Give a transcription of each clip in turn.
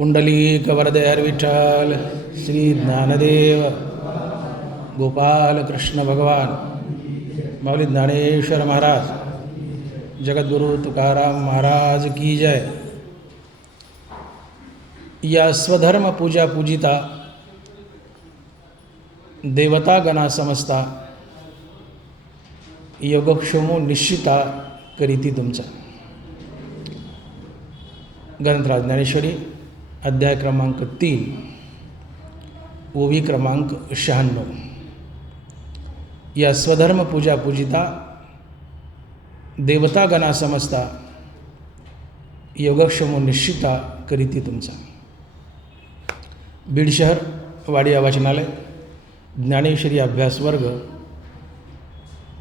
पुंडलिक वरदय विठ्ठल श्री ज्ञानदेव गोपाल कृष्ण भगवान माऊली ज्ञानेश्वर महाराज जगद्गुरु तुकाराम महाराज की जय. या स्वधर्म पूजा पूजिता देवता गणा समजता योगक्षेमो निश्चिता करीती तुमचा. ग्रंथराज ज्ञानेश्वरी अध्याय क्रमांक 3 ओवी क्रमांक 96. या स्वधर्म पूजा पूजिता देवता गणा समजता योगक्षेमो निश्चिता करीती तुमचा. बीड शहर वाडिया वाचनालय ज्ञानेश्वरी अभ्यास वर्ग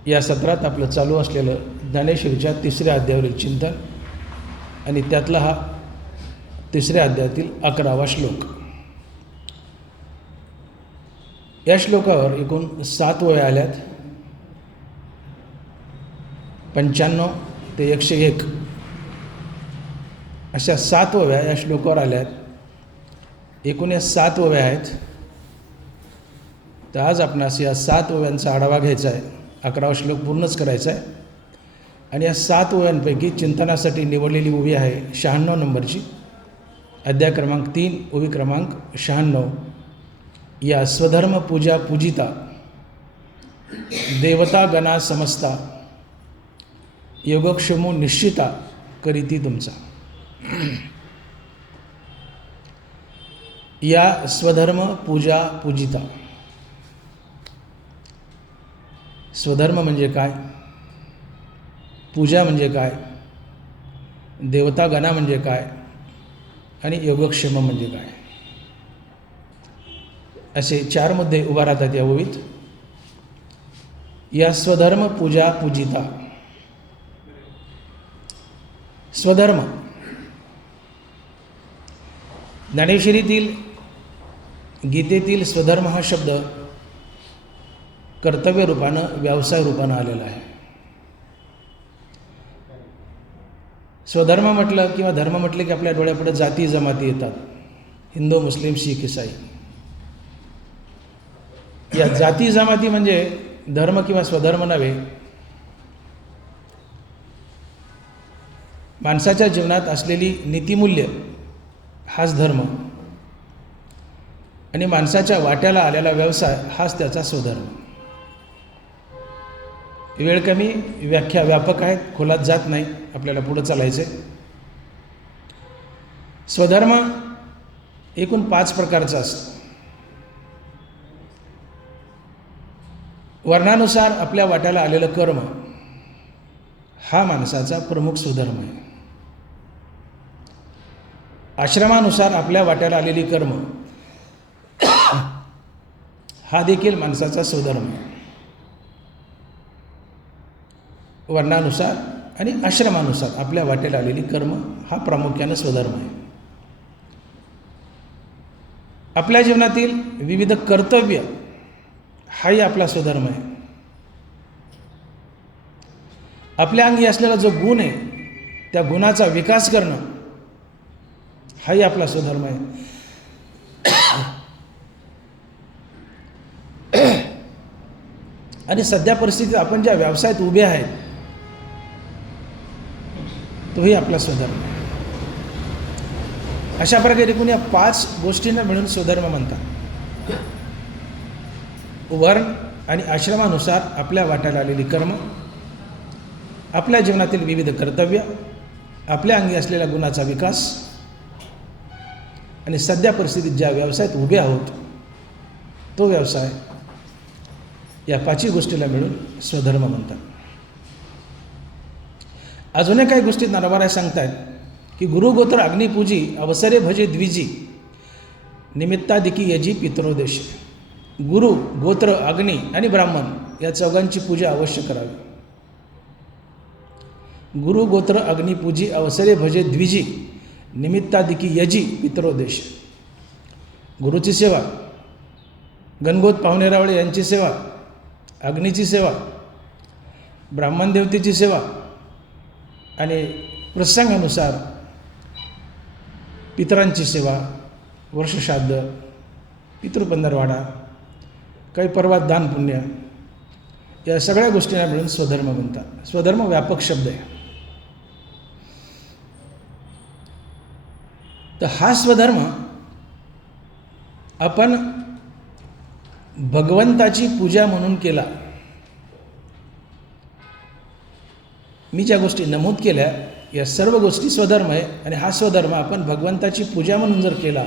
या सत्रात आपलं चालू असलेलं ज्ञानेश्वरीच्या 3ऱ्या अध्यायावरील चिंतन आणि त्यातला हा 3ऱ्या अध्यायातील 11वा श्लोक. या श्लोकावर एकूण 7 ओव्या आल्यात. 95 ते 101 अशा 7 ओव्या या श्लोकावर आल्यात. एकूण या 7 ओव्या आहेत. तर आज आपणास या 7 ओव्यांचा आढावा घ्यायचा आहे. 11वा श्लोक पूर्णच करायचा आहे. आणि या 7 ओव्यांपैकी चिंतनासाठी निवडलेली ओवी आहे 96 नंबरची, अध्याय क्रमांक 3 ओवी क्रमांक 96. या स्वधर्म पूजा पूजिता देवता गणा समजता योगक्षेमो निश्चिता करीती तुमचा. या स्वधर्म पूजा पूजिता. स्वधर्म म्हणजे काय, पूजा म्हणजे काय, देवता गणा म्हणजे काय आणि योगक्षेम म्हणजे काय, असे 4 मुद्दे उभा राहतात या ओवीत. या स्वधर्म पूजा पूजिता. स्वधर्म ज्ञानेश्वरीतील गीतेतील स्वधर्म हा शब्द कर्तव्य रूपानं व्यवसाय रूपानं आलेला आहे. स्वधर्म म्हटलं किंवा धर्म म्हटलं की आपल्या डोळ्यापुढे जाती जमाती येतात. हिंदू, मुस्लिम, शीख, ईसाई. या जाती जमाती म्हणजे धर्म किंवा स्वधर्म नव्हे. माणसाच्या जीवनात असलेली नीतिमूल्य हाच धर्म आणि माणसाच्या वाट्याला आलेला व्यवसाय हाच त्याचा स्वधर्म. वेळ कमी, व्याख्या व्यापक आहेत, खोलात जात नाही, आपल्याला पुढं चालायचं आहे. स्वधर्म एकूण 5 प्रकारचा असतो. वर्णानुसार आपल्या वाट्याला आलेलं कर्म हा माणसाचा प्रमुख स्वधर्म आहे. आश्रमानुसार आपल्या वाट्याला आलेली कर्म हा देखील माणसाचा स्वधर्म आहे. वर्णानुसार आणि आश्रमानुसार आपल्या वाट्याला आलेली कर्म हा प्रामुख्याने स्वधर्म आहे. आपल्या जीवनातील विविध कर्तव्य हाही आपला स्वधर्म आहे. आपल्या अंगी असलेला जो गुण आहे त्या गुणाचा विकास करणं हाही आपला स्वधर्म आहे. आणि सध्या परिस्थितीत आपण ज्या व्यवसायात उभे आहेत तोही आपला स्वधर्म आहे. अशा प्रकारे एकूण या 5 गोष्टींना मिळून स्वधर्म म्हणतात. वर्ण आणि आश्रमानुसार आपल्या वाट्याला आलेली कर्म, आपल्या जीवनातील विविध कर्तव्य, आपल्या अंगी असलेल्या गुणाचा विकास आणि सध्या परिस्थितीत ज्या व्यवसायात उभे आहोत तो व्यवसाय, या 5 गोष्टीला मिळून स्वधर्म म्हणतात. अजूनही काही गोष्टी नरवाराय सांगतायत की गुरुगोत्र अग्निपूजी अवसरे भजे द्विजी निमित्तादिकी यजी पितरोदेश. गुरु, गोत्र, अग्नी आणि ब्राह्मण या 4गांची पूजा अवश्य करावी. गुरु, गोत्र, अग्निपूजी अवसरे भजे द्विजी निमित्तादिकी यजी पितरोदेश. गुरुची सेवा, गणगोत पाहुणेरावळे यांची सेवा, अग्नीची सेवा, ब्राह्मण देवतेची सेवा आणि प्रसंगानुसार पितरांची सेवा, वर्षश्राद्ध, पितृपंधरवाडा, काही पर्वात दान पुण्य, या सगळ्या गोष्टींना मिळून स्वधर्म म्हणतात. स्वधर्म व्यापक शब्द आहे. तर हा स्वधर्म आपण भगवंताची पूजा म्हणून केला. मी ज्या गोष्टी नमूद केल्या या सर्व गोष्टी स्वधर्म आहे. आणि हा स्वधर्म आपण भगवंताची पूजा म्हणून जर केला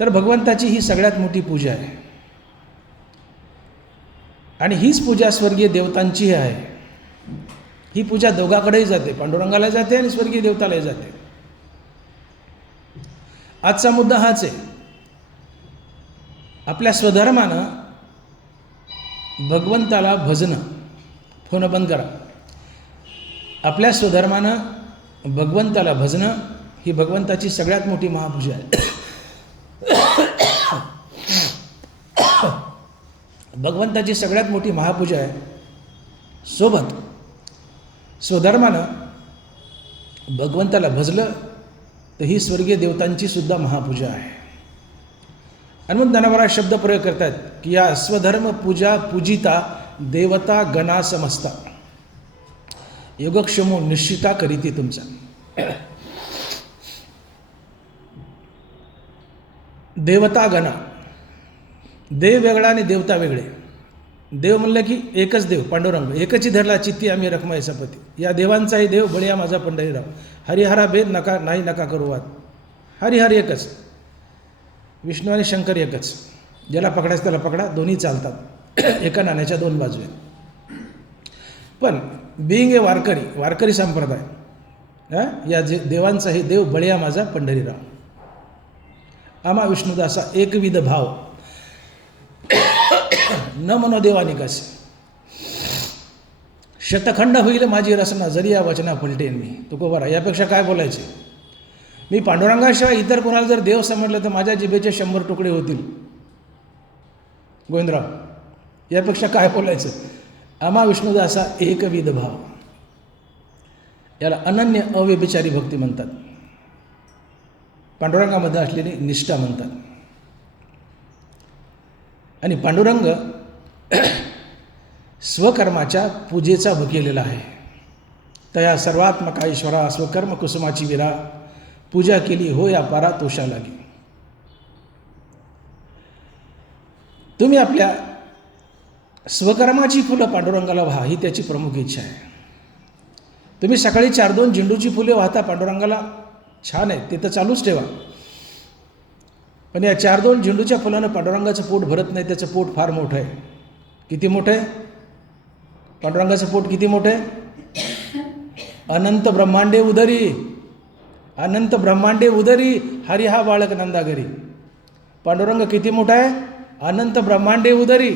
तर भगवंताची ही सगळ्यात मोठी पूजा आहे. आणि हीच पूजा स्वर्गीय देवतांचीही आहे. ही पूजा दोघाकडेही जाते, पांडुरंगाला जाते आणि स्वर्गीय देवतालाही जाते. आजचा मुद्दा हाच आहे. आपल्या स्वधर्मानं भगवंताला भजणं. फोन बंद करा. आपल्या स्वधर्मानं भगवंताला भजणं ही भगवंताची सगळ्यात मोठी महापूजा आहे. भगवंताची सगळ्यात मोठी महापूजा आहे. सोबत स्वधर्मानं भगवंताला भजलं तर ही स्वर्गीय देवतांची सुद्धा महापूजा आहे. आणि मग ज्ञानवरा शब्द प्रयोग करतात की या स्वधर्म पूजा पूजिता देवता गणा समजता योगक्षमो निश्चिता करीती तुमचा. देवता गणा, देव वेगळा आणि देवता वेगळे. देव म्हणलं की एकच देव पांडुरंग, एकची धरला चित्ती आम्ही रखमायचा पती. या देवांचाही देव बळीया माझा पंढरीराव. हरिहरा भेद नका नाही नका करू वाद. हरिहर एकच, विष्णू आणि शंकर एकच. ज्याला पकडायचं त्याला पकडा, दोन्ही चालतात. एका नाण्याच्या दोन बाजू आहेत. पण बिईंग ए वारकरी संप्रदाय या देवांचा हे देव बळीया माझा पंढरीराव. आम्हा विष्णुदासा एकविध भाव न मनोदेवानिकास. शतखंड होईल माझी रचना जरी या वचना पलटेन मी. तुकोबारा, यापेक्षा काय बोलायचे. मी पांडुरंगाशिवाय इतर कोणाला जर देव समजलं तर माझ्या जिभेचे 100 तुकडे होतील. गोविंदराव, यापेक्षा काय बोलायचं. आम्हा विष्णुदासा एकविध भाव. याला अनन्य अव्यभिचारी भक्ती म्हणतात. पांडुरंगामध्ये असलेली निष्ठा म्हणतात. आणि पांडुरंग स्वकर्माच्या पूजेचा भुकेलेला आहे. तया सर्वात्मका ईश्वरा स्वकर्म कुसुमाची विरा पूजा केली हो या पारा तोषा लागी. तुम्ही आपल्या स्वकर्माची फुलं पांडुरंगाला व्हा ही त्याची प्रमुख इच्छा आहे. तुम्ही सकाळी 4-2 झेंडूची फुले वाहता पांडुरंगाला, छान आहे, ते तर चालूच ठेवा. पण या 4-2 झेंडूच्या फुलानं पांडुरंगाचं पोट भरत नाही. त्याचं पोट फार मोठं आहे. किती मोठं आहे पांडुरंगाचं पोट? किती मोठं आहे? अनंत ब्रह्मांडे उदरी, अनंत ब्रह्मांडे उदरी हरी हा बाळक नंदागरी. पांडुरंग किती मोठा आहे? अनंत ब्रह्मांडे उदरी.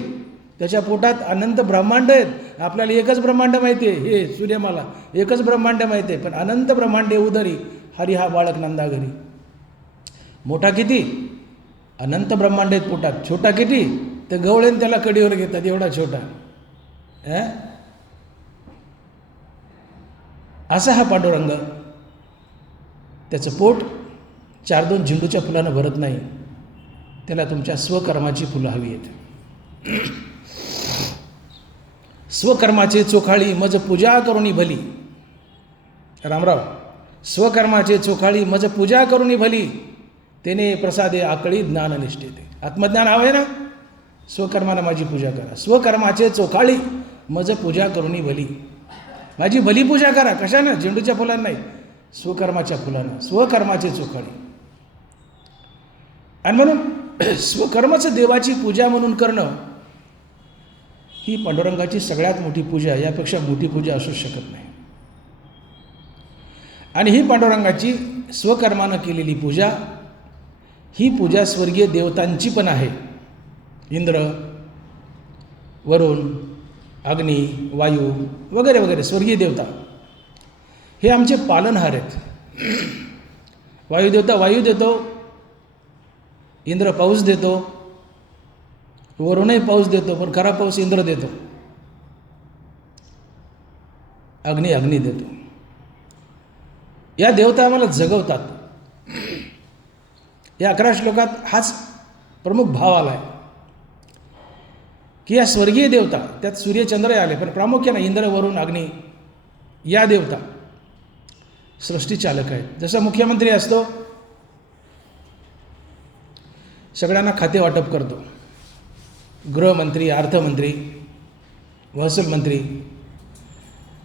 त्याच्या पोटात अनंत ब्रह्मांड आहेत. आपल्याला एकच ब्रह्मांड माहिती आहे, हे सूर्यमाला एकच ब्रह्मांड माहिती आहे. पण अनंत ब्रह्मांडे उदरी हरी हा बाळक नंदागरी. मोठा किती? अनंत ब्रह्मांड आहेत पोटात. छोटा किती? ते गवळेन त्याला कडीवर घेतात, एवढा छोटा. असा हा पांडुरंग. त्याचं पोट 4-2 झेंडूच्या फुलानं भरत नाही. त्याला तुमच्या स्वकर्माची फुलं हवी आहेत. स्वकर्माचे चोखाळी मज पूजा करुणी भली. रामराव, स्वकर्माचे चोखाळी मज पूजा करुणी भली तेने प्रसादे आकळी ज्ञाननिष्ठेते. आत्मज्ञान हवं आहे ना, स्वकर्मानं माझी पूजा करा. स्वकर्माचे चोखाळी मज पूजा करुणी भली. माझी भली पूजा करा. कशानं? झेंडूच्या फुलांना नाही, स्वकर्माच्या फुलांना. स्वकर्माचे चोखाळी. आणि म्हणून स्वकर्माचं देवाची पूजा म्हणून करणं ही पांडुरंगाची सगळ्यात मोठी पूजा. यापेक्षा मोठी पूजा असू शकत नाही. आणि ही पांडुरंगाची स्वकर्मानं केलेली पूजा ही पूजा स्वर्गीय देवतांची पण आहे. इंद्र, वरुण, अग्नी, वायू वगैरे वगैरे स्वर्गीय देवता हे आमचे पालनहार आहेत. वायुदेवता वायू देतो, इंद्र पाऊस देतो, वरुणही पाऊस देतो, पण खरा पाऊस इंद्र देतो. अग्नी देतो. या देवता आम्हाला जगवतात. या 11 श्लोकात हाच प्रमुख भाव आला आहे की या स्वर्गीय देवता, त्यात सूर्यचंद्र आले, पण प्रामुख्याने इंद्र, वरुण, अग्नी या देवता सृष्टीचालक आहेत. जसा मुख्यमंत्री असतो, सगळ्यांना खाते वाटप करतो, गृहमंत्री, अर्थमंत्री, महसूल मंत्री,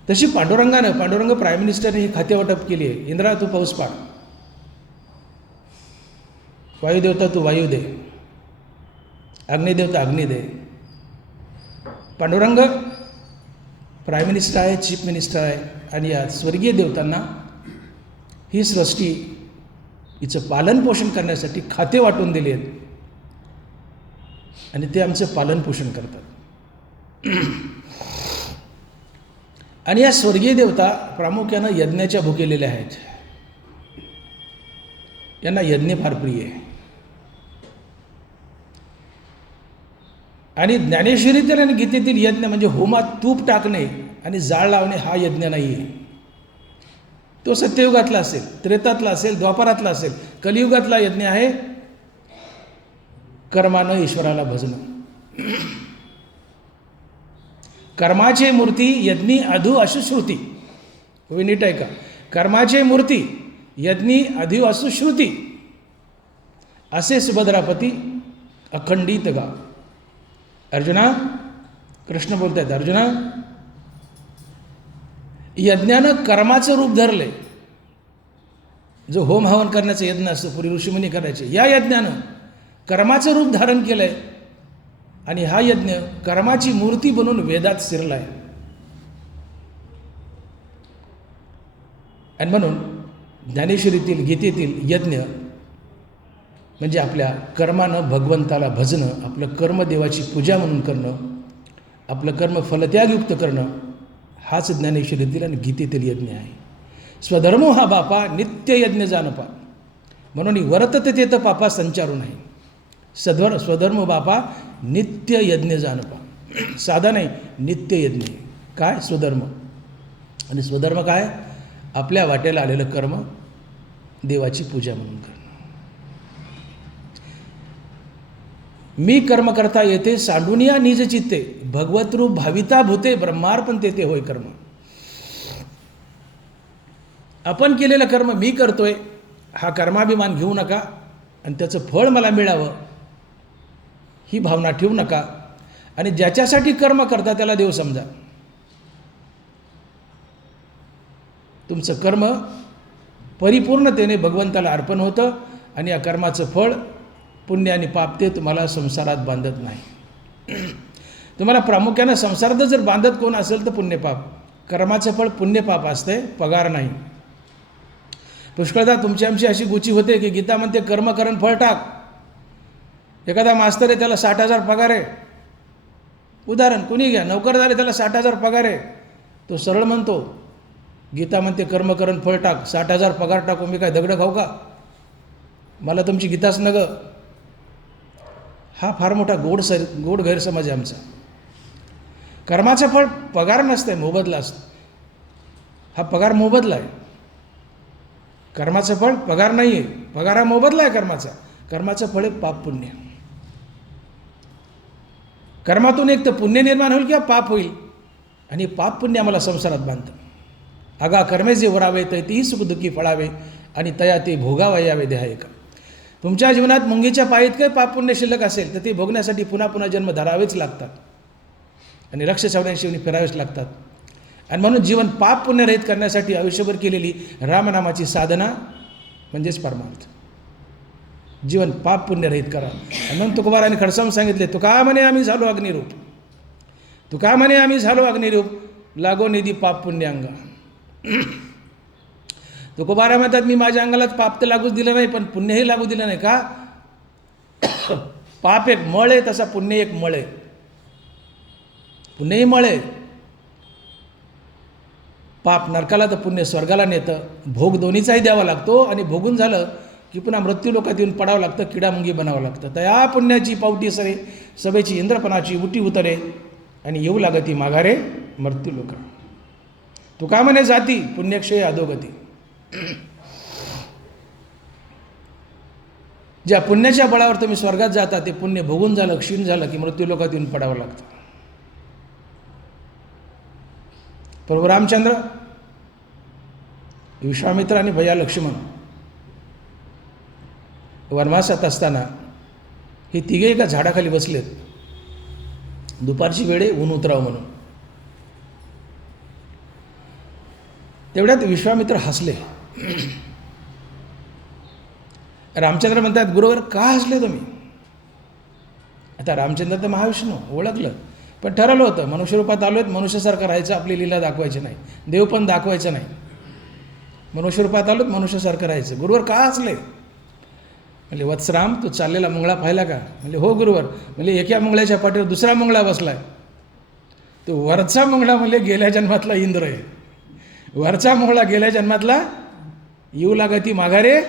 तशी पांडुरंग प्राईम मिनिस्टरने ही खाते वाटप केली आहे. इंद्रा तू पाऊस पाड, वायुदेवता तू वायू दे, अग्निदेवता अग्नी दे. पांडुरंग प्राईम मिनिस्टर आहे, चीफ मिनिस्टर आहे, आणि या स्वर्गीय देवतांना ही सृष्टी हिचं पालनपोषण करण्यासाठी खाते वाटून दिली आहेत आणि ते आमचं पालनपोषण करतात. आणि या स्वर्गीय देवता प्रामुख्यानं यज्ञाच्या भुकेलेल्या आहेत. यांना यज्ञ फार प्रिय आहे. आणि ज्ञानेश्वरीतील आणि गीतेतील यज्ञ म्हणजे होमात तूप टाकणे आणि जाळ लावणे हा यज्ञ नाही आहे. तो सत्ययुगातला असेल, त्रेतातला असेल, द्वापरातला असेल. कलियुगातला यज्ञ आहे कर्मानं ईश्वराला भजणं. कर्माचे मूर्ती यज्ञी अधू अशुश्रुती. तुम्ही नीट आहे का? कर्माचे मूर्ती यज्ञी अधू अशुश्रुती असे सुभद्रापती अखंडित गा. अर्जुना, कृष्ण बोलत आहेत, अर्जुना, यज्ञानं कर्माचं रूप धरले. जो होम हवन करण्याचा यज्ञ असतो, पूर्वी ऋषीमुनी करायचे, या यज्ञानं कर्माचं रूप धारण केलं आहे. आणि हा यज्ञ कर्माची मूर्ती बनून वेदात शिरला आहे. आणि म्हणून ज्ञानेश्वरीतील गीतेतील यज्ञ म्हणजे आपल्या कर्मानं भगवंताला भजणं, आपलं कर्म देवाची पूजा म्हणून करणं, आपलं कर्म फलत्यागयुक्त करणं, हाच ज्ञानेश्वरीतील आणि गीतेतील यज्ञ आहे. स्वधर्मो हा बापा नित्य यज्ञ जानपा, म्हणून वर्तत तेत पापा संचारू नाही. स्वधर्म बापा नित्य यज्ञ जानपा. साधा नाही, नित्य यज्ञ. काय? स्वधर्म. आणि स्वधर्म काय? आपल्या वाट्याला आलेलं कर्म देवाची पूजा म्हणून करणं. मी कर्म करता येते सांडुनिया निज चित्ते, भगवतरूप भाविता भूते ब्रह्मार्पण तेथे होय कर्म. आपण केलेलं कर्म मी करतोय हा कर्माभिमान घेऊ नका आणि त्याचं फळ मला मिळावं ही भावना ठेवू नका. आणि ज्याच्यासाठी कर्म करता त्याला देव समजा. तुमचं कर्म परिपूर्णतेने भगवंताला अर्पण होतं आणि या कर्माचं फळ पुण्य आणि पाप ते तुम्हाला संसारात बांधत नाही. तुम्हाला प्रामुख्यानं संसारात जर बांधत कोण असेल तर पुण्यपाप. कर्माचं फळ पुण्यपाप असते, पगार नाही. पुष्कळदा तुमची आमची अशी गुची होते की गीता म्हणते कर्म करण फळ टाक. एखादा मास्तर आहे त्याला 60,000 पगार आहे. उदाहरण कुणी घ्या, नोकरदार आहे त्याला 60,000 पगार आहे. तो सरळ म्हणतो गीता म्हणते कर्म करण फळ टाक, 60,000 पगार टाकू, मी काय दगडं खाऊ का? मला तुमची गीताच न ग. हा फार मोठा गोड गैरसमज आहे आमचा. कर्माचं फळ पगार नसतं, मोबदला असतं. हा पगार मोबदला आहे. कर्माचं फळ पगार नाही आहे, पगार हा मोबदला आहे कर्माचा. कर्माचं फळ आहे पाप पुण्य. कर्मातून एक तर पुण्य निर्माण होईल किंवा पाप होईल, आणि पाप पुण्य आम्हाला संसारात बांधतं. आगा कर्मे जे वरावे तैतीही सुखदुःखी फळावे आणि तया ते भोगावयावे देहा एका. तुमच्या जीवनात मुंगीच्या पायीत काही पाप पुण्य शिल्लक असेल तर ते भोगण्यासाठी पुन्हा पुन्हा जन्म धरावेच लागतात आणि रक्ष सावण्याशिवाय फिरावेच लागतात. आणि म्हणून जीवन पाप पुण्यरहित करण्यासाठी आयुष्यभर केलेली रामनामाची साधना म्हणजेच परमार्थ. जीवन पाप पुण्यरहित करा. आणि म्हणून तुकोबाराने खडसावून सांगितले, तुका म्हणे आम्ही झालो अग्निरूप, तुका म्हणे आम्ही झालो अग्निरूप, लागो निधी पाप पुण्यांगा. तुकोबारा म्हणतात मी माझ्या अंगाला पाप तर लागूच दिलं नाही पण पुण्यही लागू दिलं नाही. का? पाप एक मळ आहे, तसा पुण्य एक मळ आहे. पुण्यही मळ आहे. पाप नरकाला तर पुण्य स्वर्गाला नेतं. भोग दोन्हीचाही द्यावा लागतो आणि भोगून झालं की पुन्हा मृत्यू लोकात येऊन पडावं लागतं, किडामुंगी बनावं लागतं. तया पुण्याची पावटी सरे सभेची इंद्रपणाची उटी उतरे आणि येऊ लागती माघारे मृत्यू लोक. तुका म्हणे जाती पुण्यक्षय अधोगती. ज्या पुण्याच्या बळावर तुम्ही स्वर्गात जाता ते पुण्य भोगून झालं, क्षीण झालं की मृत्यूलोकात येऊन पडावं लागतं. प्रभू रामचंद्र, विश्वामित्र आणि भैया लक्ष्मण वनवासात असताना हे तिघे एका झाडाखाली बसलेत. दुपारची वेळे, ऊन उतरावं म्हणून. तेवढ्यात विश्वामित्र हसले. रामचंद्र म्हणतात, गुरुवर का हसले तुम्ही? आता रामचंद्र तर महाविष्णू ओळखलं, पण ठरवलं होतं मनुष्यरूपात आलो आहेत, मनुष्यासारखं राहायचं, आपली लीला दाखवायची नाही, देव पण दाखवायचं नाही. मनुष्यरूपात आलो मनुष्यासारखं राहायचं. गुरुवर का हसले? म्हणजे वत्सराम, तू चाललेला मुंगळा पाहिला का? म्हणजे हो गुरुवर. म्हणजे एका मुंगळ्याच्या पाठीवर दुसरा मुंगळा बसलाय. तो वरचा मुंगळा म्हणजे गेल्या जन्मातला इंद्र आहे. वरचा मुंगळा गेल्या जन्मातला येऊ लागती माघारे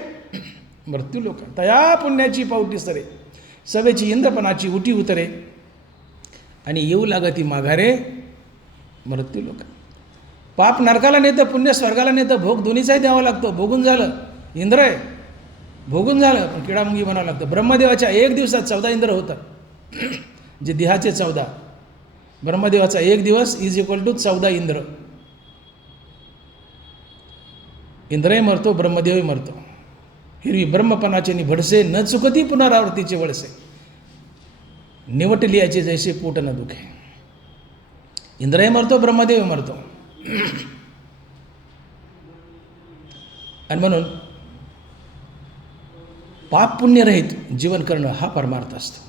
मृत्यू लोक. तया पुण्याची पावटी सरे, सवेची इंद्रपणाची उठी उतरे, आणि येऊ लागती माघारे मृत्यू लोक. पाप नरकाला नेतं, पुण्य स्वर्गाला नेतं. भोग दोन्हीचाही द्यावा लागतो. भोगून झालं, इंद्र आहे, भोगून झालं, पण किडामुंगी म्हणावं लागतं. ब्रह्मदेवाच्या एक दिवसात 14 इंद्र होतात, जे देहाचे 14. ब्रह्मदेवाचा एक दिवस इज इक्वल टू 14 इंद्र. इंद्रही मरतो, ब्रह्मदेवही मरतो. हिरवी ब्रह्मपणाचे निभडसे, न चुकती पुनरावृत्तीचे वळसे, निवट लियाचे जैसे पोट न दुखे. इंद्रही मरतो, ब्रह्मदेव मरतो. आणि म्हणून पाप पुण्यरहित जीवन करणं हा परमार्थ असतो.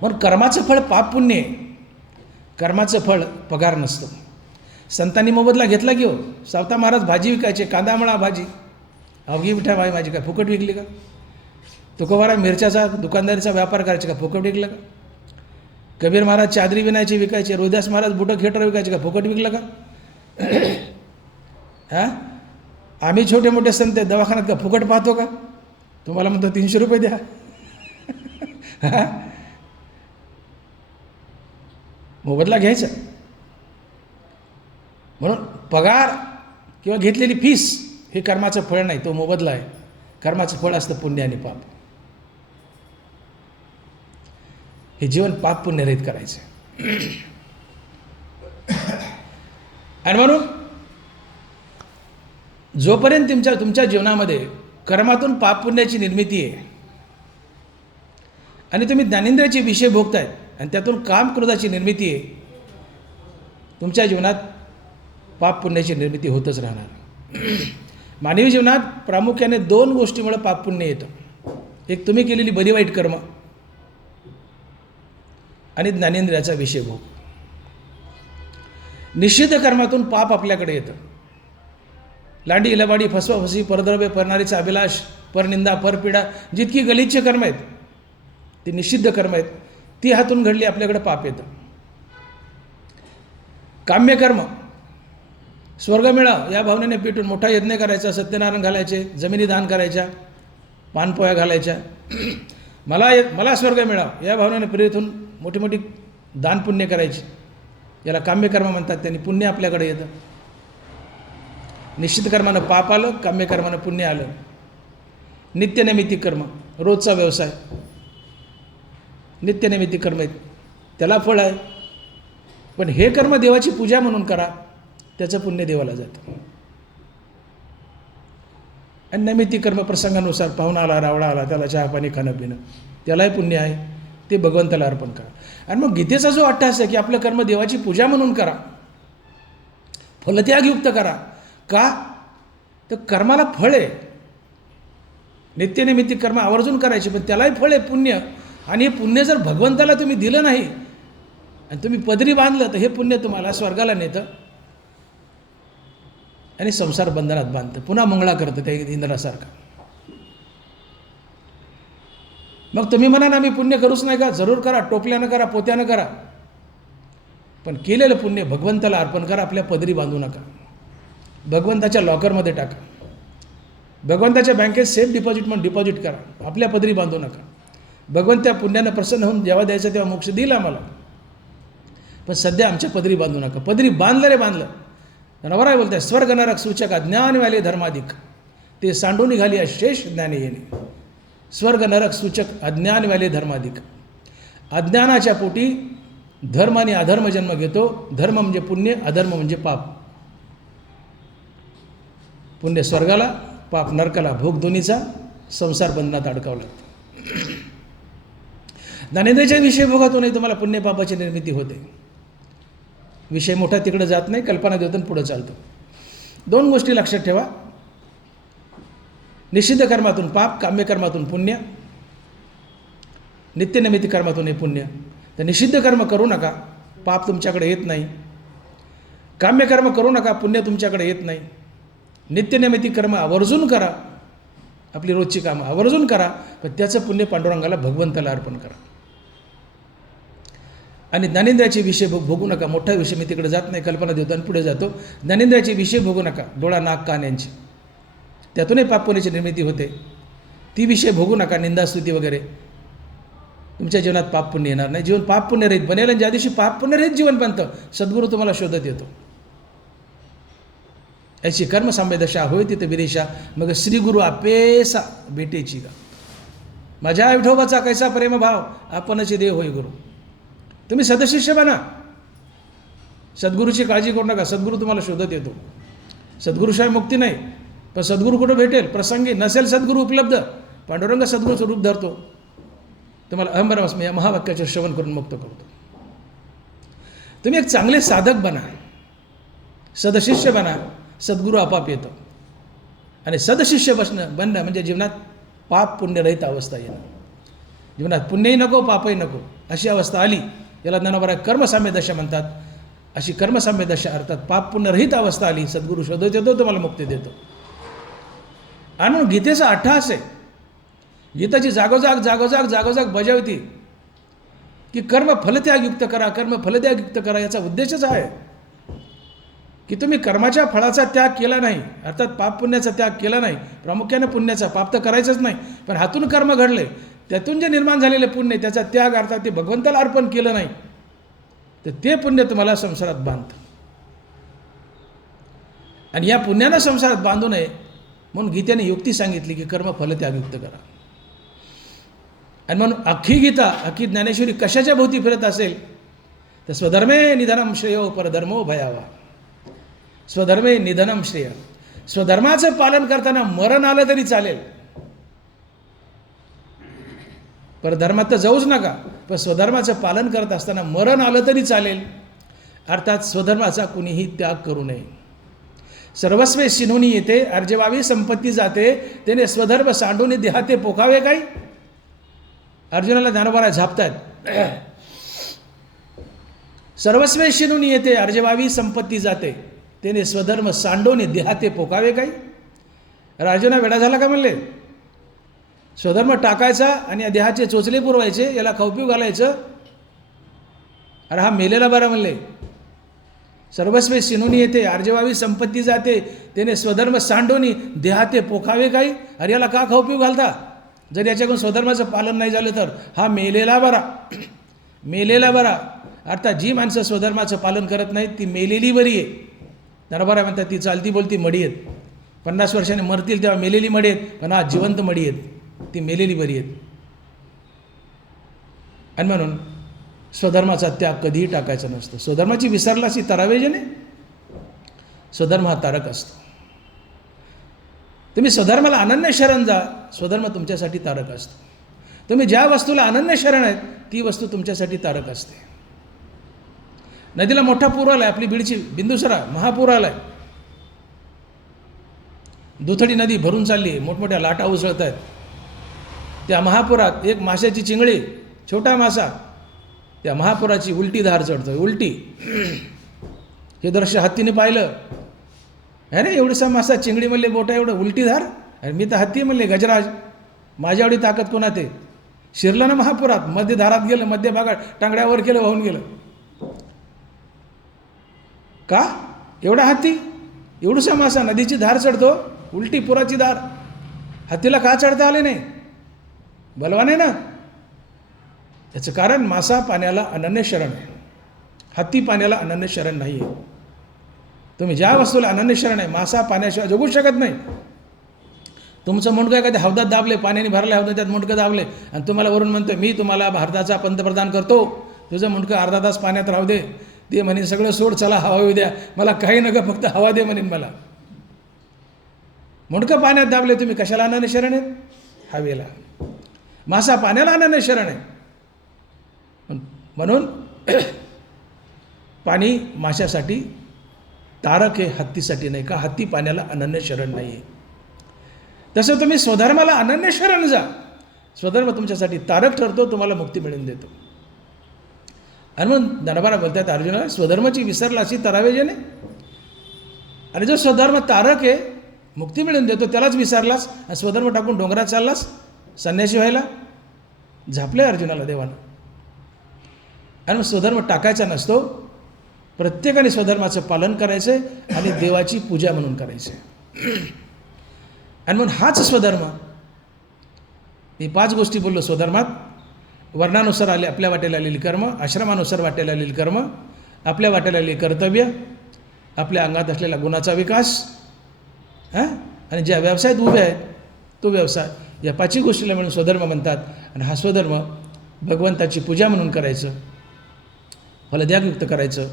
म्हणून कर्माचं फळ पाप पुण्य आहे. कर्माचं फळ पगार नसतं. संतांनी मोबदला घेतला की हो. सावता महाराज भाजी विकायचे, कांदा मळा भाजी, अवघी विठा बाई माझी काय फुकट विकली का? तुकोबाराय मिरच्याचा दुकानदारीचा व्यापार करायचे का? फुकट विकलं का? कबीर महाराज चादरी विनायची विकायचे, रोहिदास महाराज बुटं खेटर विकायचे का? फुकट विकलं का? हां, आम्ही छोटे मोठे संत दवाखान्यात का फुकट पाहतो का? तुम्हाला म्हणतो 300 रुपये द्या. हां, मोबदला घ्यायचा. म्हणून पगार किंवा घेतलेली फीस हे कर्माचं फळ नाही, तो मोबदला आहे. कर्माचं फळ असतं पुण्य आणि पाप. हे जीवन पाप पुण्यरहित करायचं. आणि म्हणून जोपर्यंत तुमच्या जीवनामध्ये कर्मातून पाप पुण्याची निर्मिती आहे आणि तुम्ही ज्ञानेंद्रियाचे विषय भोगतायत आणि त्यातून काम क्रोधाची निर्मिती आहे, तुमच्या जीवनात पाप पुण्याची निर्मिती होतच राहणार. मानवी जीवनात प्रामुख्याने 2 गोष्टीमुळे पाप पुण्य येतं. एक तुम्ही केलेली बरी वाईट कर्म आणि ज्ञानेंद्रियाचा विषय भोग. निषिद्ध कर्मातून पाप आपल्याकडे येतं. लांडी लबाडी, फसवाफसी, परद्रव्य, परनारीचा अभिलाष, परनिंदा, परपीडा, जितकी गलिच्छ कर्म आहेत ती निषिद्ध कर्म आहेत. ती हातून घडली आपल्याकडे पाप येतं. काम्यकर्म, स्वर्ग मिळाव या भावनेने पेटून मोठा यज्ञ करायचा, सत्यनारायण घालायचे, जमिनी दान करायच्या, पानपोया घालायच्या, मला स्वर्ग मिळाव या भावनेने प्रेरित होऊन मोठी मोठी दानपुण्य करायची. याला काम्यकर्म म्हणतात. त्यांनी पुण्य आपल्याकडे येतं. निश्चित कर्मानं पाप आलं, काम्यकर्मानं पुण्य आलं. नित्यनैमित्तिक कर्म, रोजचा व्यवसाय, नित्यनैमित्तिक कर्म आहेत, त्याला फळ आहे. पण हे कर्म देवाची पूजा म्हणून करा, त्याचं पुण्य देवाला जातं. आणि नैमित्तिक कर्म प्रसंगानुसार पाहुणा आला, रावळा आला, त्याला चहा पाणी खाणं पिणं, त्यालाही पुण्य आहे, ते भगवंताला अर्पण करा. आणि मग गीतेचा जो अट्टहास आहे की आपलं कर्म देवाची पूजा म्हणून करा, फलत्यागयुक्त करा. का? तर कर्माला फळ आहे. नित्यनैमित्तिक कर्म आवर्जून करायचे, पण त्यालाही फळ आहे पुण्य. आणि हे पुण्य जर भगवंताला तुम्ही दिलं नाही आणि तुम्ही पदरी बांधलं तर हे पुण्य तुम्हाला स्वर्गाला नेतं आणि संसार बंधनात बांधतं, पुन्हा मंगळा करतं त्या इंद्रासारखा. मग तुम्ही म्हणा ना मी पुण्य करूच नाही का? जरूर करा, टोपल्यानं करा, पोत्यानं करा, पण केलेलं पुण्य भगवंताला अर्पण करा. आपल्या पदरी बांधू नका. भगवंताच्या लॉकरमध्ये टाका. भगवंताच्या बँकेत सेफ डिपॉझिट म्हणून डिपॉझिट करा. आपल्या पदरी बांधू नका. भगवंत त्या पुण्यानं प्रसन्न होऊन जेव्हा द्यायचं तेव्हा मोक्ष दिला आम्हाला, पण सध्या आमच्या पदरी बांधू नका. पदरी बांधलं रे बांधलं. नवराय बोलताय, स्वर्ग नरक सूचक ज्ञान वाले धर्माधिक, ते सांडून निघाली अशेष ज्ञाने येणे. स्वर्ग नरक सूचक अज्ञान वाले धर्माधिक. अज्ञानाच्या पोटी धर्म आणि अधर्म जन्म घेतो. धर्म म्हणजे पुण्य, अधर्म म्हणजे पाप. पुण्य स्वर्गाला, पाप नरकाला, भोग दोन्हीचा संसार बंधनात अडकावला. ज्ञानेंद्रियाच्या विषय भोगातूनही तुम्हाला पुण्य पापाची निर्मिती होते. विषय मोठा तिकडे जात नाही, कल्पना देऊन पुढे चालतो. 2 गोष्टी लक्षात ठेवा. निषिद्ध कर्मातून पाप, काम्यकर्मातून पुण्य. नित्यनिमित्त कर्मातून हे पुण्य. तर निषिद्ध कर्म करू नका, पाप तुमच्याकडे येत नाही. काम्यकर्म करू नका, पुण्य तुमच्याकडे येत नाही. नित्यनिमित्त कर्म आवर्जून करा, आपली रोजची कामं आवर्जून करा, पण त्याचं पुण्य पांडुरंगाला, भगवंताला अर्पण करा. आणि ज्ञानेंद्रियाचे विषय भोगू नका. मोठा विषय मी तिकडे जात नाही, कल्पना देतो आणि पुढे जातो. ज्ञानेंद्रियाचे विषय भोगू नका. डोळा, नाक, कान यांची, त्यातूनही पाप पुण्याची निर्मिती होते. ती विषय भोगू नका. निंदास्तुती वगैरे, तुमच्या जीवनात पाप पुण्य येणार नाही. जीवन पाप पुण्यरहित बनेल. आणि ज्या दिवशी पाप पुण्यरहित जीवन बनतं, सद्गुरू तुम्हाला शोधत येतो. ऐशी कर्म संवेदशा होय तिथे विदेशा, मग श्रीगुरु आपेसा भेटेची का. माझ्या विठोबाचा कैसा प्रेम भाव, आपणचे देव होय गुरु. तुम्ही सदशिष्य बना. सद्गुरूची काळजी करू नका. सद्गुरू तुम्हाला शोधत येतो. सद्गुरूशिवाय मुक्ती नाही. पण सद्गुरू कुठं भेटेल? प्रसंगी नसेल सद्गुरू उपलब्ध, पांडुरंग सद्गुरूचं रूप धरतो. तुम्हाला अहंब्रह्मास्मी या महावाक्याचे श्रवण करून मुक्त करतो. तुम्ही एक चांगले साधक बना, सदशिष्य बना. सद्गुरू आपाप येतो. आणि सदशिष्य बनणं म्हणजे जीवनात पाप पुण्यरहित अवस्था येणं. जीवनात पुण्यही नको, पापही नको, अशी अवस्था आली, याला ज्ञानोबा कर्मसाम्य दशा म्हणतात. अशी कर्मसाम्य दशा अर्थात पाप पुण्यरहित अवस्था आली, सद्गुरू शोधत येतो, तुम्हाला मुक्ती देतो. आणि गीतेचा अट्टहास आहे. गीताची जागोजाग बजावती की कर्म फलत्याग युक्त करा, कर्म फलत्याग युक्त करा. याचा उद्देशच आहे की तुम्ही कर्माच्या फळाचा त्याग केला नाही, अर्थात पाप पुण्याचा त्याग केला नाही. प्रामुख्याने पुण्याचा, पाप तर करायचंच नाही, पण हातून कर्म घडले, त्यातून जे निर्माण झालेले पुण्य त्याचा त्याग अर्थात ते भगवंताला अर्पण केलं नाही, तर ते पुण्य तुम्हाला संसारात बांधतं. आणि या पुण्यानं संसारात बांधू नये म्हणून गीतेने युक्ती सांगितली की कर्म फलत्याग युक्त करा. आणि म्हणून अख्खी गीता, अख्खी ज्ञानेश्वरी कशाच्या भोवती फिरत असेल तर स्वधर्मे निधनम श्रेयो परधर्मो भयावा. स्वधर्मे निधनम श्रेय. स्वधर्माचं पालन करताना मरण आलं तरी चालेल, परधर्मात तर जाऊच नका, पण स्वधर्माचं पालन करत असताना मरण आलं तरी चालेल. अर्थात स्वधर्माचा कुणीही त्याग करू नये. सर्वस्वे शिनोनी येते, अर्जवावी संपत्ती जाते, त्याने स्वधर्म सांडून देहाते पोखावे काही. अर्जुनाला ज्ञानोबा झापतायत. सर्वस्वे शिनोनी येते, अर्जवावी संपत्ती जाते, त्याने स्वधर्म सांडोने देहाते पोकावे काही. अर्जुना वेडा झाला का म्हणले? स्वधर्म टाकायचा आणि या देहाचे चोचले पुरवायचे, याला खाऊपिऊ घालायचं. अरे हा मेलेला बरा म्हणले. सर्वस्वे शिनोनी येते, अर्जवावी संपत्ती जाते, त्याने स्वधर्म सांडोनी देहाते पोखावे काही. अरे याला का खाऊपिऊ घालता? जर याच्याकडून स्वधर्माचं पालन नाही झालं तर हा मेलेला बरा. मेलेला बरा अर्थात जी माणसं स्वधर्माचं पालन करत नाहीत ती मेलेली बरी आहे. दरबारा म्हणतात ती चालती बोलती मडी आहेत. 50 वर्षांनी मरतील तेव्हा मेलेली मडी आहेत, पण हा जिवंत मडी आहेत, ती मेलेली बरी आहेत. आणि म्हणून स्वधर्माचा त्याग कधीही टाकायचा नसतो. स्वधर्माची विसरलासी तरावेजने. स्वधर्म हा तारक असतो. तुम्ही स्वधर्माला अनन्य शरण जा, स्वधर्म तुमच्यासाठी तारक असतो. तुम्ही ज्या वस्तूला अनन्य शरण आहेत ती वस्तू तुमच्यासाठी तारक असते. नदीला मोठा पूर आलाय, आपली बीडची बिंदुसरा महापूर आलाय. दुथडी नदी भरून चालली, मोठमोठ्या लाटा उसळत आहेत. त्या महापुरात एक माशाची चिंगळी, छोटा मासा, त्या महापुराची उलटी धार चढतोय. उलटी. हे दृश्य हत्तीने पाहिलं. अरे एवढीसा मासा, चिंगडी म्हणले बोटा एवढं, उलटी धार. अरे मी तर हत्ती म्हणले गजराज, माझ्या एवढी ताकद कोणा ते. शिरलं ना महापुरात, मध्य धारात गेलं, मध्य भागात टांगड्यावर केलं, वाहून गेलं. का? एवढा हत्ती, एवढूसा मासा नदीची धार चढतो, उलटी पुराची धार. हत्तीला का चढता आले नाही? बलवान आहे ना. याचं कारण मासा पाण्याला अनन्य शरण आहे, हत्ती पाण्याला अनन्य शरण नाही आहे. तुम्ही ज्या वस्तूला अनन्य शरण आहे, मासा पाण्याशिवाय जगू शकत नाही. तुमचं मुंडकं एखाद्या हौदात दाबले, पाण्याने भरल्या हौदात, त्यात मुंडकं दाबले आणि तुम्हाला वरून म्हणतो मी तुम्हाला भारताचा पंतप्रधान करतो, तुझं मुंडकं अर्धा तास पाण्यात राहू दे, ते म्हणेन सगळं सोड, चला हवा येऊ द्या, मला काही नका, फक्त हवा दे म्हणेन मला. मुंडकं पाण्यात दाबले तुम्ही, कशाला अनाने शरण आहेत? हवेला. मासा पाण्याला अनाने शरण आहे. म्हणून पाणी माशासाठी तारक आहे, हत्तीसाठी नाही. का? हत्ती पाण्याला अनन्य शरण नाही आहे. तसं तुम्ही स्वधर्माला अनन्य शरण जा. स्वधर्म तुमच्यासाठी तारक ठरतो, तुम्हाला मुक्ती मिळवून देतो. आणि मग ज्ञानोबा बोलतात अर्जुनाला, स्वधर्माची विसरला अशी तरावे जेणे. आणि जो स्वधर्म तारक आहे, मुक्ती मिळवून देतो, त्यालाच विसरलास आणि स्वधर्म टाकून डोंगरात चाललास संन्यासी व्हायला. झापले अर्जुनाला देवानं. आणि मग स्वधर्म टाकायचा नसतो, प्रत्येकाने स्वधर्माचं पालन करायचं आहे आणि देवाची पूजा म्हणून करायचं आहे. आणि म्हणून हाच स्वधर्म. मी 5 गोष्टी बोललो स्वधर्मात. वर्णानुसार आपल्या वाटेला आलेली कर्म, आश्रमानुसार वाटेला आलेली कर्म, आपल्या वाटेला आलेली कर्तव्य, आपल्या अंगात असलेला गुणाचा विकास, आणि ज्या व्यवसायात उभे आहेत तो व्यवसाय, या 5 गोष्टीला मिळून स्वधर्म म्हणतात. आणि हा स्वधर्म भगवंताची पूजा म्हणून करायचं, फलत्यागयुक्त करायचं.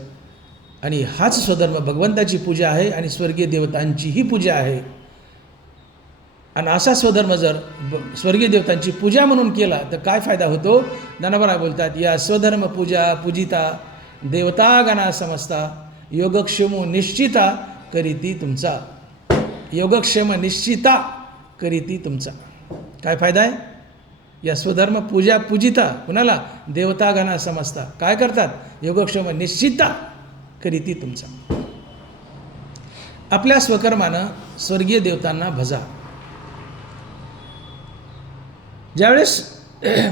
आणि हाच स्वधर्म भगवंताची पूजा आहे आणि स्वर्गीय देवतांचीही पूजा आहे. आणि असा स्वधर्म जर स्वर्गीय देवतांची पूजा म्हणून केला तर काय फायदा होतो? ज्ञानोबा बोलतात, या स्वधर्म पूजा पूजिता देवतागणा समजता योगक्षेमो निश्चिता करीती तुमचा. योगक्षेम निश्चिता करीती तुमचा. काय फायदा आहे? या स्वधर्म पूजा पूजिता कुणाला? देवतागणा समजता. काय करतात? योगक्षेम निश्चिता करीती तुमचा. आपल्या स्वकर्मानं स्वर्गीय देवतांना भजा. ज्यावेळेस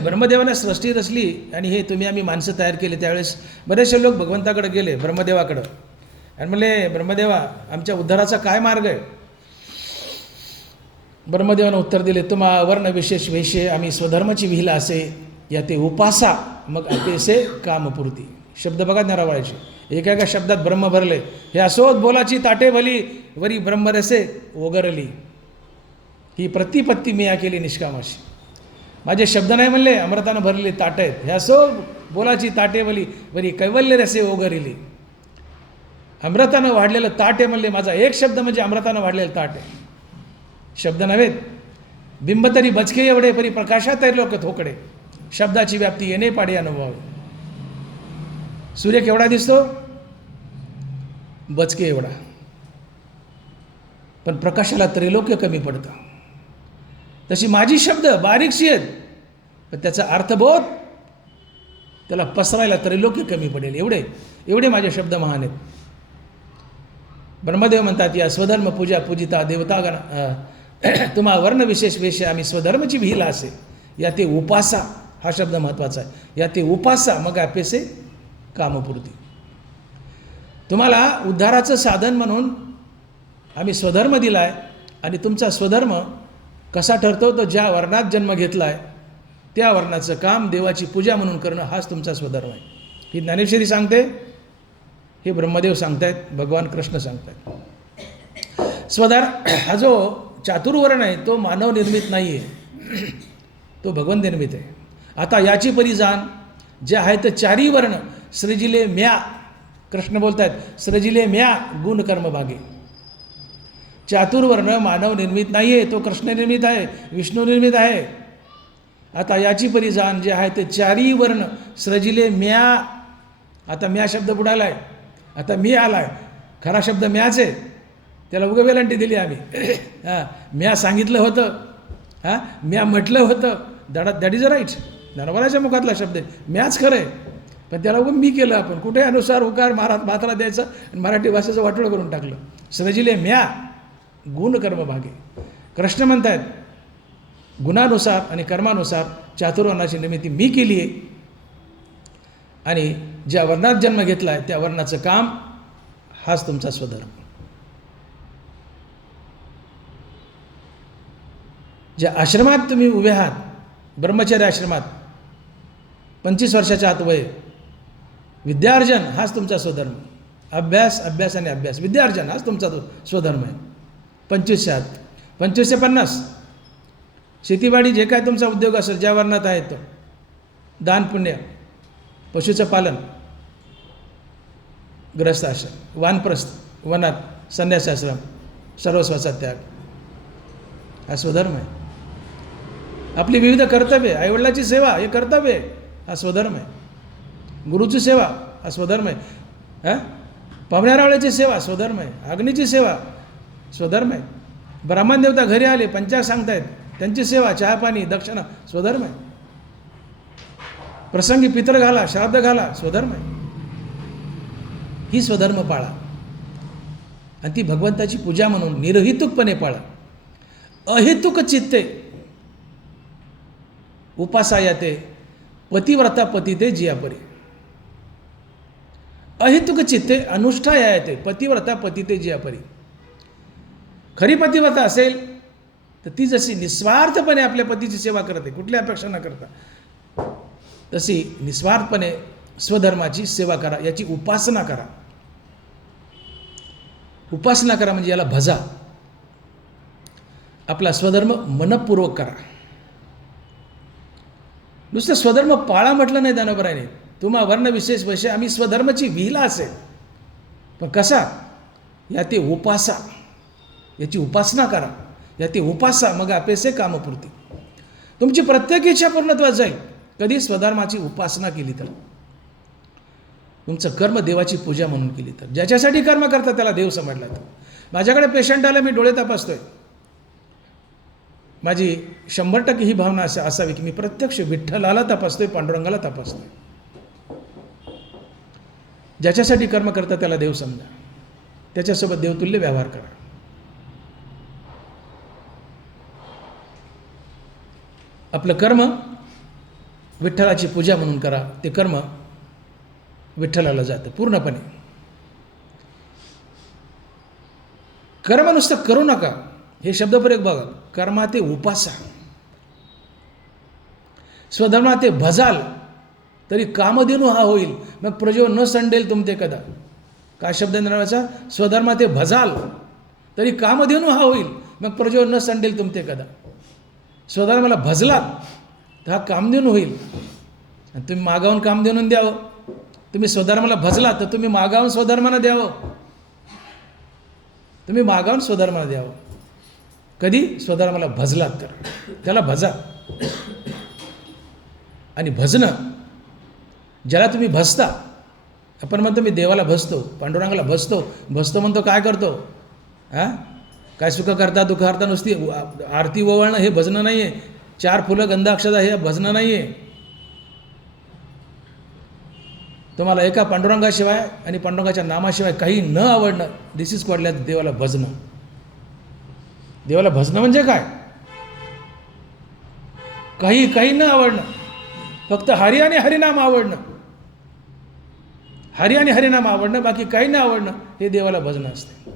ब्रह्मदेवाने सृष्टी रचली आणि हे तुम्ही आम्ही माणसं तयार केले, त्यावेळेस बरेचसे लोक भगवंताकडे गेले, ब्रह्मदेवाकडं, आणि म्हणले ब्रह्मदेवा आमच्या उद्धाराचा काय मार्ग आहे? ब्रह्मदेवानं उत्तर दिले, तुम्हा वर्ण विशेष वेशे आम्ही स्वधर्माची विहिला असे, या ते उपासा मग अपेसे कामपूर्ती. शब्द बघा ज्ञानोबाचे, एका शब्दात ब्रह्म भरले. हे असोत बोलाची ताटे भली वरी ब्रह्मरसे ओगरली. ही प्रतिपत्ती मी या केली निष्कामाशी. माझे शब्द नाही म्हणले, अमृतानं भरलेले ताट आहेत. हे असो बोलाची ताटे भली वरी कैवल्य रसे ओगरली. अमृतानं वाढलेलं ताट आहे म्हणले, माझा एक शब्द म्हणजे अमृतानं वाढलेलं ताट आहे. शब्द नव्हेत. बिंब तरी बचके एवढे परी प्रकाशात लोक थोकडे. शब्दाची व्याप्ती येणे पाडे अनुभवावे. सूर्य केवढा दिसतो? बचके एवढा. पण प्रकाशाला त्रैलोक्य कमी पडतं. तशी माझी शब्द बारीकशी आहेत, पण त्याचा अर्थबोध त्याला पसरायला त्रैलोक्य कमी पडेल. एवढे माझे शब्द महान आहेत. ब्रह्मदेव म्हणतात, या स्वधर्म पूजा पूजिता देवतागण तुम्हा वर्ण विशेष वेश आम्ही स्वधर्माची विहिला असे, या ते उपासा. हा शब्द महत्त्वाचा आहे. या ते उपासा मग अपेसे कामपूर्ती. तुम्हाला उद्धाराचं साधन म्हणून आम्ही स्वधर्म दिला आहे. आणि तुमचा स्वधर्म कसा ठरतो? तो ज्या वर्णात जन्म घेतला आहे त्या वर्णाचं काम देवाची पूजा म्हणून करणं हाच तुमचा स्वधर्म आहे. ही ज्ञानेश्वरी सांगते, हे ब्रह्मदेव सांगतायत, भगवान कृष्ण सांगतायत. स्वधर्म हा जो चातुर्वर्ण आहे तो मानव निर्मित नाही आहे, तो भगवंत निर्मित आहे. आता याची परी जाण जे आहे तर 4 वर्ण सृजिले म्या. कृष्ण बोलत आहेत, सृजिले म्या गुण कर्म भागे. चातुर्वर्ण मानव निर्मित नाही आहे, तो कृष्ण निर्मित आहे, विष्णू निर्मित आहे. आता याची परी जाण जे आहे ते 4 वर्ण सृजिले म्या. आता म्या शब्द बुडाला आहे, आता मी आला आहे. खरा शब्द म्याच आहे, त्याला उगा वेलांटी दिली आम्ही. म्या सांगितलं होतं, म्या म्हटलं होतं, दॅट इज राईट. ज्ञानोबाच्या मुखातला शब्द आहे, म्याच खरं आहे, पण त्याला उगा मी केलं. आपण कुठे अनुसार उकार मात्रा द्यायचं आणि मराठी भाषेचं वाटोळं करून टाकलं. सृजिले म्या गुण कर्म भागे. कृष्ण म्हणतायत, गुणानुसार आणि कर्मानुसार चातुर्वर्णाची निर्मिती मी केली आहे. आणि ज्या वर्णात जन्म घेतला आहे त्या वर्णाचं काम हाच तुमचा स्वधर्म. ज्या आश्रमात तुम्ही उभे आहात, ब्रह्मचर्य आश्रमात, 25 वर्षाच्या आत वय, विद्यार्जन हाच तुमचा स्वधर्म. अभ्यास आणि अभ्यास, विद्यार्जन हाच तुमचा स्वधर्म आहे. 25 ते 50, शेतीवाडी जे काय तुमचा उद्योग असेल, ज्या वर्णात आहे तो, दान पुण्य, पशुचं पालन, ग्रस्त आश्रम, वानप्रस्थ, वनात संन्यासाश्रम, सर्वस्वाचा त्याग, हा स्वधर्म आहे. आपली विविध कर्तव्य, आईवडिलाची सेवा हे कर्तव्य आहे, हा स्वधर्म आहे. गुरुची सेवा हा स्वधर्म आहे. हां, पाहुण्यारावळ्याची सेवा स्वधर्म आहे. अग्नीची सेवा स्वधर्म आहे. ब्राह्मण देवता घरी आले, पंचांग सांगतायत, त्यांची सेवा, चहापाणी, दक्षिणा स्वधर्म आहे. प्रसंगी पितर घाला, श्राद्ध घाला, स्वधर्म आहे. ही स्वधर्म पाळा आणि ती भगवंताची पूजा म्हणून निर्हेतुकपणे पाळा. अहेतुक चित्ते उपासायाते पतिव्रता पतिते जियापरी. अहेतुक चित्ते अनुष्ठायाते पतिव्रता पतिते जियापरी. खरी पतिव्रता असेल तर ती जशी निस्वार्थपणे आपल्या पतीची सेवा करते, कुठल्या अपेक्षा न करता, तशी निस्वार्थपणे स्वधर्माची सेवा करा, याची उपासना करा. उपासना करा म्हणजे याला भजा. आपला स्वधर्म मनपूर्वक करा. नुसतं स्वधर्म पाळा म्हटलं नाही दानोबराने. तुम्हा वर्ण विशेष वैश्य आम्ही स्वधर्माची विहीला असेल, पण कसा, या ते उपासा, याची उपासना करा, या ते उपासा, मग अपेसे कामपूर्ती. तुमची प्रत्येक इच्छा पूर्णत्वात जाईल कधी स्वधर्माची उपासना केली तर. तुमचं कर्म देवाची पूजा म्हणून केली तर. ज्याच्यासाठी कर्म करता त्याला देव समजला तर. माझ्याकडे पेशंट आला, मी डोळे तपासतोय, माझी 100% ही भावना असावी की मी प्रत्यक्ष विठ्ठलाला तपासतोय, पांडुरंगाला तपासतोय. ज्याच्यासाठी कर्म करता त्याला देव समजा, त्याच्यासोबत देवतुल्य व्यवहार करा. आपलं कर्म विठ्ठलाची पूजा म्हणून करा. ते कर्म विठ्ठलाला जातं पूर्णपणे. कर्म नुसतं करू नका, हे शब्दप्रयोग बघा. कर्मा ते उपासा, स्वधर्मा ते भजाल तरी कामधेनू हा होईल, मग प्रजो न संडेल तुमते कदा. काय शब्द निर्णयाचा? स्वधर्मा ते भजाल तरी कामधेनू हा होईल, मग प्रजो न संडेल तुमते कदा. स्वधर्माला भजला तर हा कामधेनू होईल, आणि तुम्ही मागावून कामधेनून द्यावं. तुम्ही स्वधर्माला भजला तर तुम्ही मागावून स्वधर्मानं द्यावं. तुम्ही मागावून स्वधर्माला द्यावं. कधी? स्वधर्माला भजलात तर. त्याला भजा. आणि भजणं, ज्याला तुम्ही भजता, आपण म्हणतो मी देवाला भजतो, पांडुरंगाला भजतो. भजतो म्हणतो काय करतो? हां, काय सुख करता दुःख करता नुसती आरती ओवाळणं हे भजणं नाही आहे. 4 फुलं गंधाक्षता हे भजणं नाही आहे. तुम्हाला एका पांडुरंगाशिवाय आणि पांडुरंगाच्या नामाशिवाय काही न आवडणं, दिस इज कॉल्ड ॲज देवाला भजणं. देवाला भजणं म्हणजे काय? काही न आवडणं, फक्त हरी आणि हरिनाम आवडणं. हरी आणि हरिनाम आवडणं, बाकी काही न आवडणं, हे देवाला भजणं असते.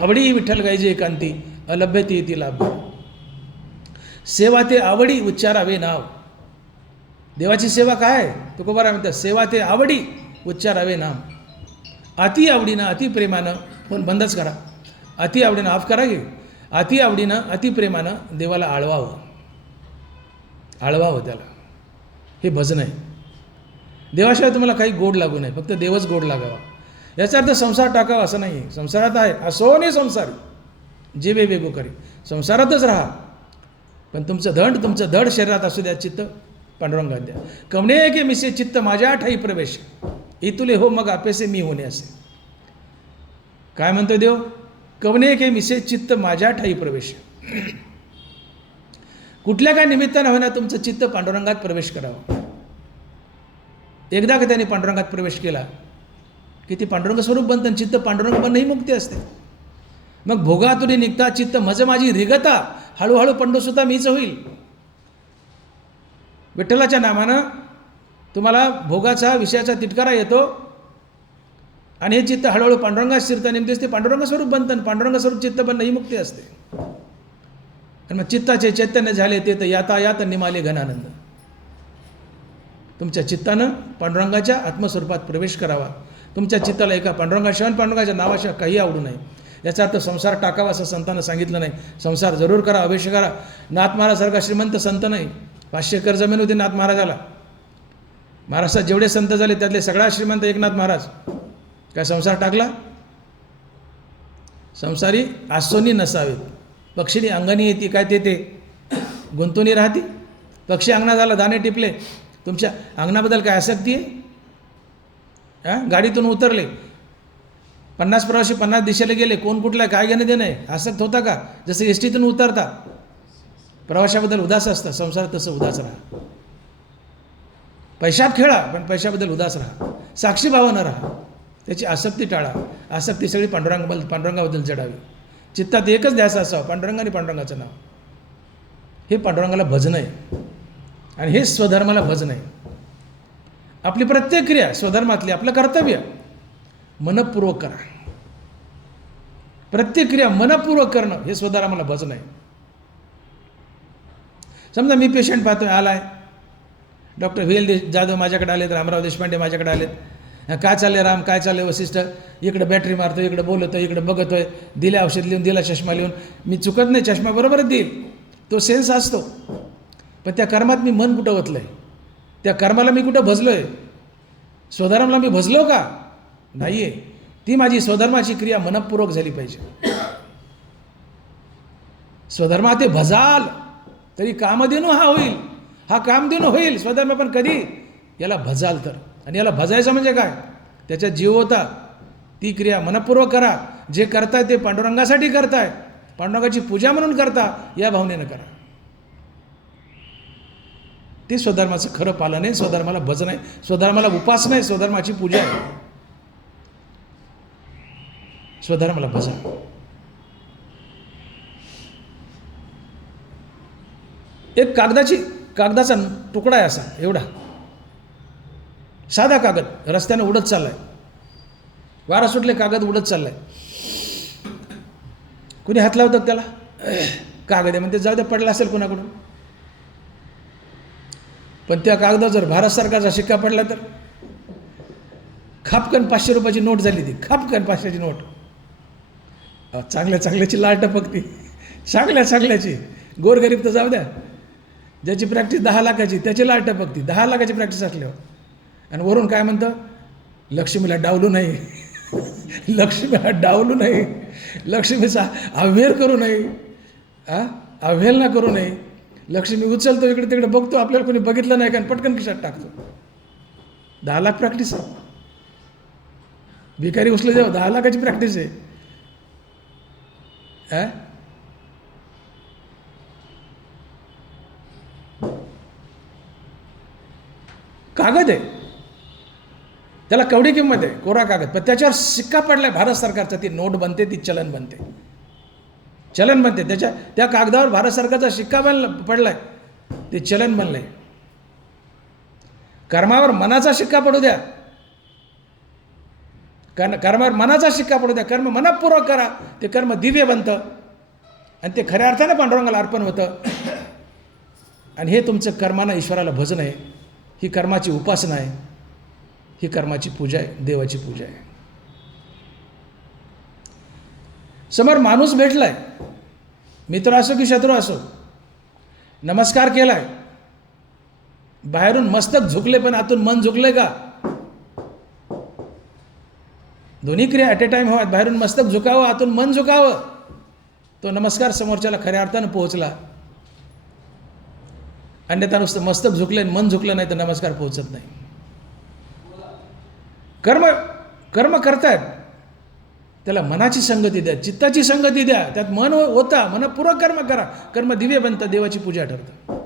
आवडी विठ्ठल गायजे एकांती, अलभ्यते येती लाभ. सेवा ते आवडी उच्चारावे नाव. देवाची सेवा काय? तुकोबाराय म्हणतात, सेवा ते आवडी उच्चारावे नाम. अति आवडीनं अति प्रेमानं, फोन बंदच करा. अति आवडीनं ऑफ करा की. अति आवडीनं अति प्रेमानं देवाला आळवावं. आळवावं त्याला. हे भजन आहे. देवाशिवाय तुम्हाला काही गोड लागू नये, फक्त देवच गोड लागावा. याचा अर्थ संसार टाकावा असं नाही आहे. संसारात आहे, असो ने संसारी जे वेगवेगळं करी, संसारातच राहा, पण तुमचं धड शरीरात असू द्या, चित्त पांडुरंगात द्या. कवणे के मिसे चित्त माझ्या ठाई प्रवेश, इतुले हो मग अपेसे मी होणे. असे काय म्हणतो देव? कवणे के मिसे चित्त माझ्या ठाई प्रवेश. कुठल्या काय निमित्तानं होईना तुमचं चित्त पांडुरंगात प्रवेश करावं. एकदा का त्याने पांडुरंगात प्रवेश केला की ती पांडुरंग स्वरूप बनतं. चित्त पांडुरंग बनणं ही मुक्ती असते. मग भोगातुनी निघता चित्त मज माझी रिगता, हळूहळू पंडुसुता मीच होईल. विठ्ठलाच्या नामानं तुम्हाला भोगाचा विषयाचा तिटकारा येतो आणि हे चित्त हळूहळू पांडुरंगात शिरता नेमतेच ते पांडुरंग स्वरूप बनतं. पांडुरंग स्वरूप चित्त बनणं ही मुक्ती असते. आणि मग चित्ताचे चैतन्य झाले ते तर यातायात निमाले घनानंद. तुमच्या चित्तानं पांडुरंगाच्या आत्मस्वरूपात प्रवेश करावा. तुमच्या चित्ताला एका पांडुरंगाशिवाय पांडुरंगाच्या नावाशिवाय काही आवडू नये. याचा अर्थ संसार टाकावा असं संतांना सांगितलं नाही. संसार जरूर करा, अवश्य करा. नाथ महाराजसारखा श्रीमंत संत नाही. 500 एकर जमीन होती नाथ महाराजाला. महाराष्ट्रात जेवढे संत झाले त्यातले सगळ्यात श्रीमंत एकनाथ महाराज. काय संसार टाकला? संसारी आसोनी नसावेत, पक्षीनी अंगणी येते काय ते गुंतवणी राहते. पक्षी अंगणा झाला, दाणे टिपले, तुमच्या अंगणाबद्दल काय आसक्ती आहे? गाडीतून उतरले, 50 प्रवासी 50 दिशेला गेले, कोण कुठला काय घेणं देणं आहे? आसक्त होता का? जसं एसटीतून उतरता प्रवाशाबद्दल उदास असतं, संसारात तसं उदास राहा. पैशात खेळा पण पैशाबद्दल उदास राहा. साक्षीभावानं राहा, त्याची आसक्ती टाळा. आसक्ती सगळी पांडुरंगाबद्दल चढावी. चित्तात एकच ध्यास असावा, पांडुरंग आणि पांडुरंगाचं नाव. हे पांडुरंगाला भजन आहे आणि हे स्वधर्माला भजन आहे. आपली प्रत्येक क्रिया स्वधर्मातली आपलं कर्तव्य मनपूर्वक करा. प्रत्येक क्रिया मनपूर्वक करणं हे स्वधर्माला भजन आहे. समजा मी पेशंट पाहतोय, आलाय डॉक्टर VL जाधव माझ्याकडे आलेत, रामराव देशपांडे माझ्याकडे आलेत. काय चाललंय राम, काय चाललंय वशिष्ठ? इकडं बॅटरी मारतो, इकडं बोलतोय, इकडं बघतोय, दिले औषध लिहून, दिला चष्मा लिहून. मी चुकत नाही, चष्मा बरोबरच देईल, तो सेन्स असतो. पण त्या कर्मात मी मन कुठं ओतलंय? त्या कर्माला मी कुठं भजलो आहे? स्वधर्माला मी भजलो का? नाही आहे. ती माझी स्वधर्माची क्रिया मनपूर्वक झाली पाहिजे. स्वधर्मा ते भजाल तरी कामधेनू हा होईल, हा कामधेनू होईल. स्वधर्म पण कधी? याला भजाल तर. आणि याला भजायचं म्हणजे काय? त्याच्यात जीव होता, ती क्रिया मनपूर्वक करा. जे करताय ते पांडुरंगासाठी करताय, पांडुरंगाची पूजा म्हणून करता, या भावनेनं करा. ते स्वधर्माचं खरं पालन आहे, स्वधर्माला भजन आहे, स्वधर्माला उपासना आहे, स्वधर्माची पूजा आहे. स्वधर्माला भजा. एक कागदाचा तुकडा आहे असा एवढा, साधा कागद, रस्त्यानं उडत चाललाय, वारा सुटले, कागद उडत चाललाय. कुणी हात लावतात त्याला? कागद आहे म्हणते, जाऊ द्या, पडला असेल कुणाकडून. पण त्या कागदावर जर भारत सरकारचा शिक्का पडला तर खापकन 500 रुपयाची नोट झाली. ती खापकन 500ची नोट. चांगल्याची लाल टपकती, चांगल्याची. गोरगरीब तर जाऊ द्या, ज्याची प्रॅक्टिस 10 लाखाची त्याची लाल टपकती. 10 लाखाची प्रॅक्टिस असल्यावर. आणि वरून काय म्हणतं? लक्ष्मीला डावलू नाही, लक्ष्मीला डावलू नाही, लक्ष्मीचा अवहेर करू नये, अवहेलना करू नये. लक्ष्मी उचलतो, इकडे तिकडे बघतो, आपल्याला कोणी बघितलं नाही का, पटकन खिशात टाकतो. 10 लाख प्रॅक्टिस आहे. भिकारी उचले जाऊ, 10 लाखाची प्रॅक्टिस आहे. कागद आहे, त्याला केवढी किंमत आहे? कोरा कागद. पण त्याच्यावर शिक्का पडलाय भारत सरकारचा. ती नोट बनते, ती चलन बनते. त्या कागदावर भारत सरकारचा शिक्का पडलाय, ते चलन बनलंय. कर्मावर मनाचा शिक्का पडू द्या, कर्मावर मनाचा शिक्का पडू द्या. कर्म मनपूर्वक करा, ते कर्म दिव्य बनतं आणि ते खऱ्या अर्थानं पांडुरंगाला अर्पण होतं. आणि हे तुमचं कर्मानं ईश्वराला भजन आहे. ही कर्माची उपासना आहे, ही कर्माची पूजा आहे, देवाची पूजा आहे. समोर माणूस भेटलाय, मित्र असो की शत्रू असो, नमस्कार केलाय, बाहेरून मस्तक झुकले पण आतून मन झुकले का? दोन्ही क्रिया ॲट ए टाइम हव्यात. बाहेरून मस्तक झुकावं, आतून मन झुकावं, तो नमस्कार समोरच्याला खऱ्या अर्थानं पोहोचला. अन्यथा नुसतं मस्तक झुकले मन झुकलं नाही तर नमस्कार पोहोचत नाही. कर्म करतायत, त्याला मनाची संगती द्या, चित्ताची संगती द्या, त्यात मन होता, मनपूर्वक कर्म करा. कर्म दिव्य बनतं, देवाची पूजा ठरतं.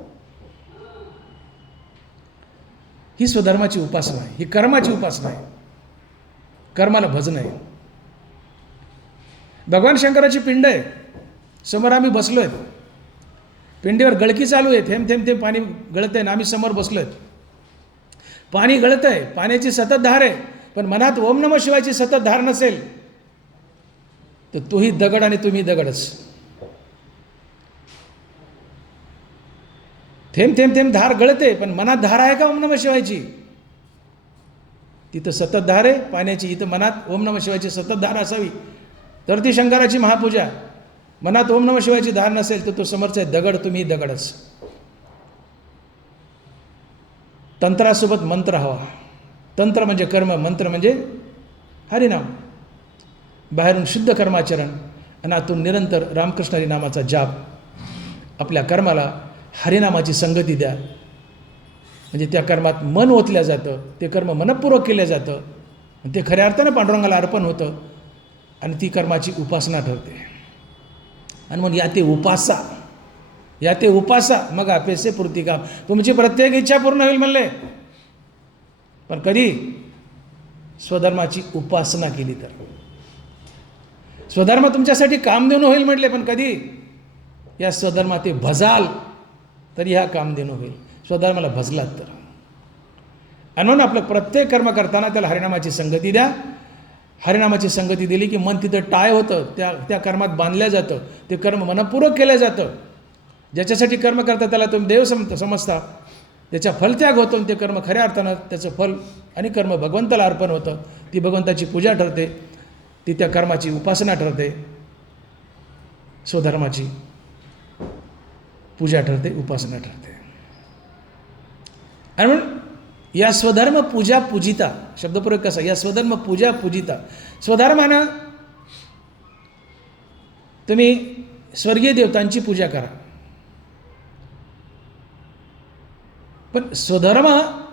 ही स्वधर्माची उपासना आहे, ही कर्माची उपासना आहे, कर्माला भजन आहे. भगवान शंकराची पिंड आहे, समोर आम्ही बसलो आहेत, पिंडीवर गळकी चालू आहे, थेंब थेंब थेंब पाणी गळत आहे ना, आम्ही समोर बसलो आहेत. पाणी गळत आहे, पाण्याची सतत धार आहे, पण मनात ओम नमः शिवायची सतत धार नसेल तर तोही दगड आणि तुम्ही दगडच. थेंब थेंब थेंब धार गळते, पण मनात धार आहे का ओम नमः शिवायची? तिथं सतत धार आहे पाण्याची, इथं मनात ओम नमः शिवायची सतत धार असावी. तर ती शंकराची महापूजा. मनात ओम नमः शिवायची धार नसेल तर तो समोरचा आहे दगड, तुम्ही दगडच. तंत्रासोबत मंत्र हवा. तंत्र म्हणजे कर्म, मंत्र म्हणजे हरिनाम. बाहेरून शुद्ध कर्माचरण आणि आतून निरंतर रामकृष्ण हरी नामाचा जाप. आपल्या कर्माला हरिनामाची संगती द्या, म्हणजे त्या कर्मात मन ओतल्या जातं, ते कर्म मनपूर्वक केलं जातं आणि ते खऱ्या अर्थानं पांडुरंगाला अर्पण होतं आणि ती कर्माची उपासना ठरते. आणि म्हणून या ते उपासा मग अपेसे पूर्ती काम. तुमची प्रत्येक इच्छा पूर्ण होईल म्हणले, पण कधी स्वधर्माची उपासना केली तर. स्वधर्म तुमच्यासाठी कामधेनू होईल म्हटले, पण कधी या स्वधर्मात ते भजाल तरी हा कामधेनू होईल. स्वधर्माला भजलात तर. आणि म्हणून आपलं प्रत्येक कर्म करताना त्याला हरिनामाची संगती द्या. हरिनामाची संगती दिली की मन तिथं टाय होतं, त्या कर्मात बांधल्या जातं, ते कर्म मनपूर्वक केलं जातं. ज्याच्यासाठी कर्म करता त्याला तुम्ही देव समजता, त्याचा फलत्याग होतो आणि ते कर्म खऱ्या अर्थानं त्याचं फल आणि कर्म भगवंताला अर्पण होतं. ती भगवंताची पूजा ठरते, ती त्या कर्माची उपासना ठरते, स्वधर्माची पूजा ठरते, उपासना ठरते. आणि म्हणून या स्वधर्म पूजा पूजिता शब्दप्रयोग कसा, या स्वधर्म पूजा पूजिता. स्वधर्मानं तुम्ही स्वर्गीय देवतांची पूजा करा, पण स्वधर्म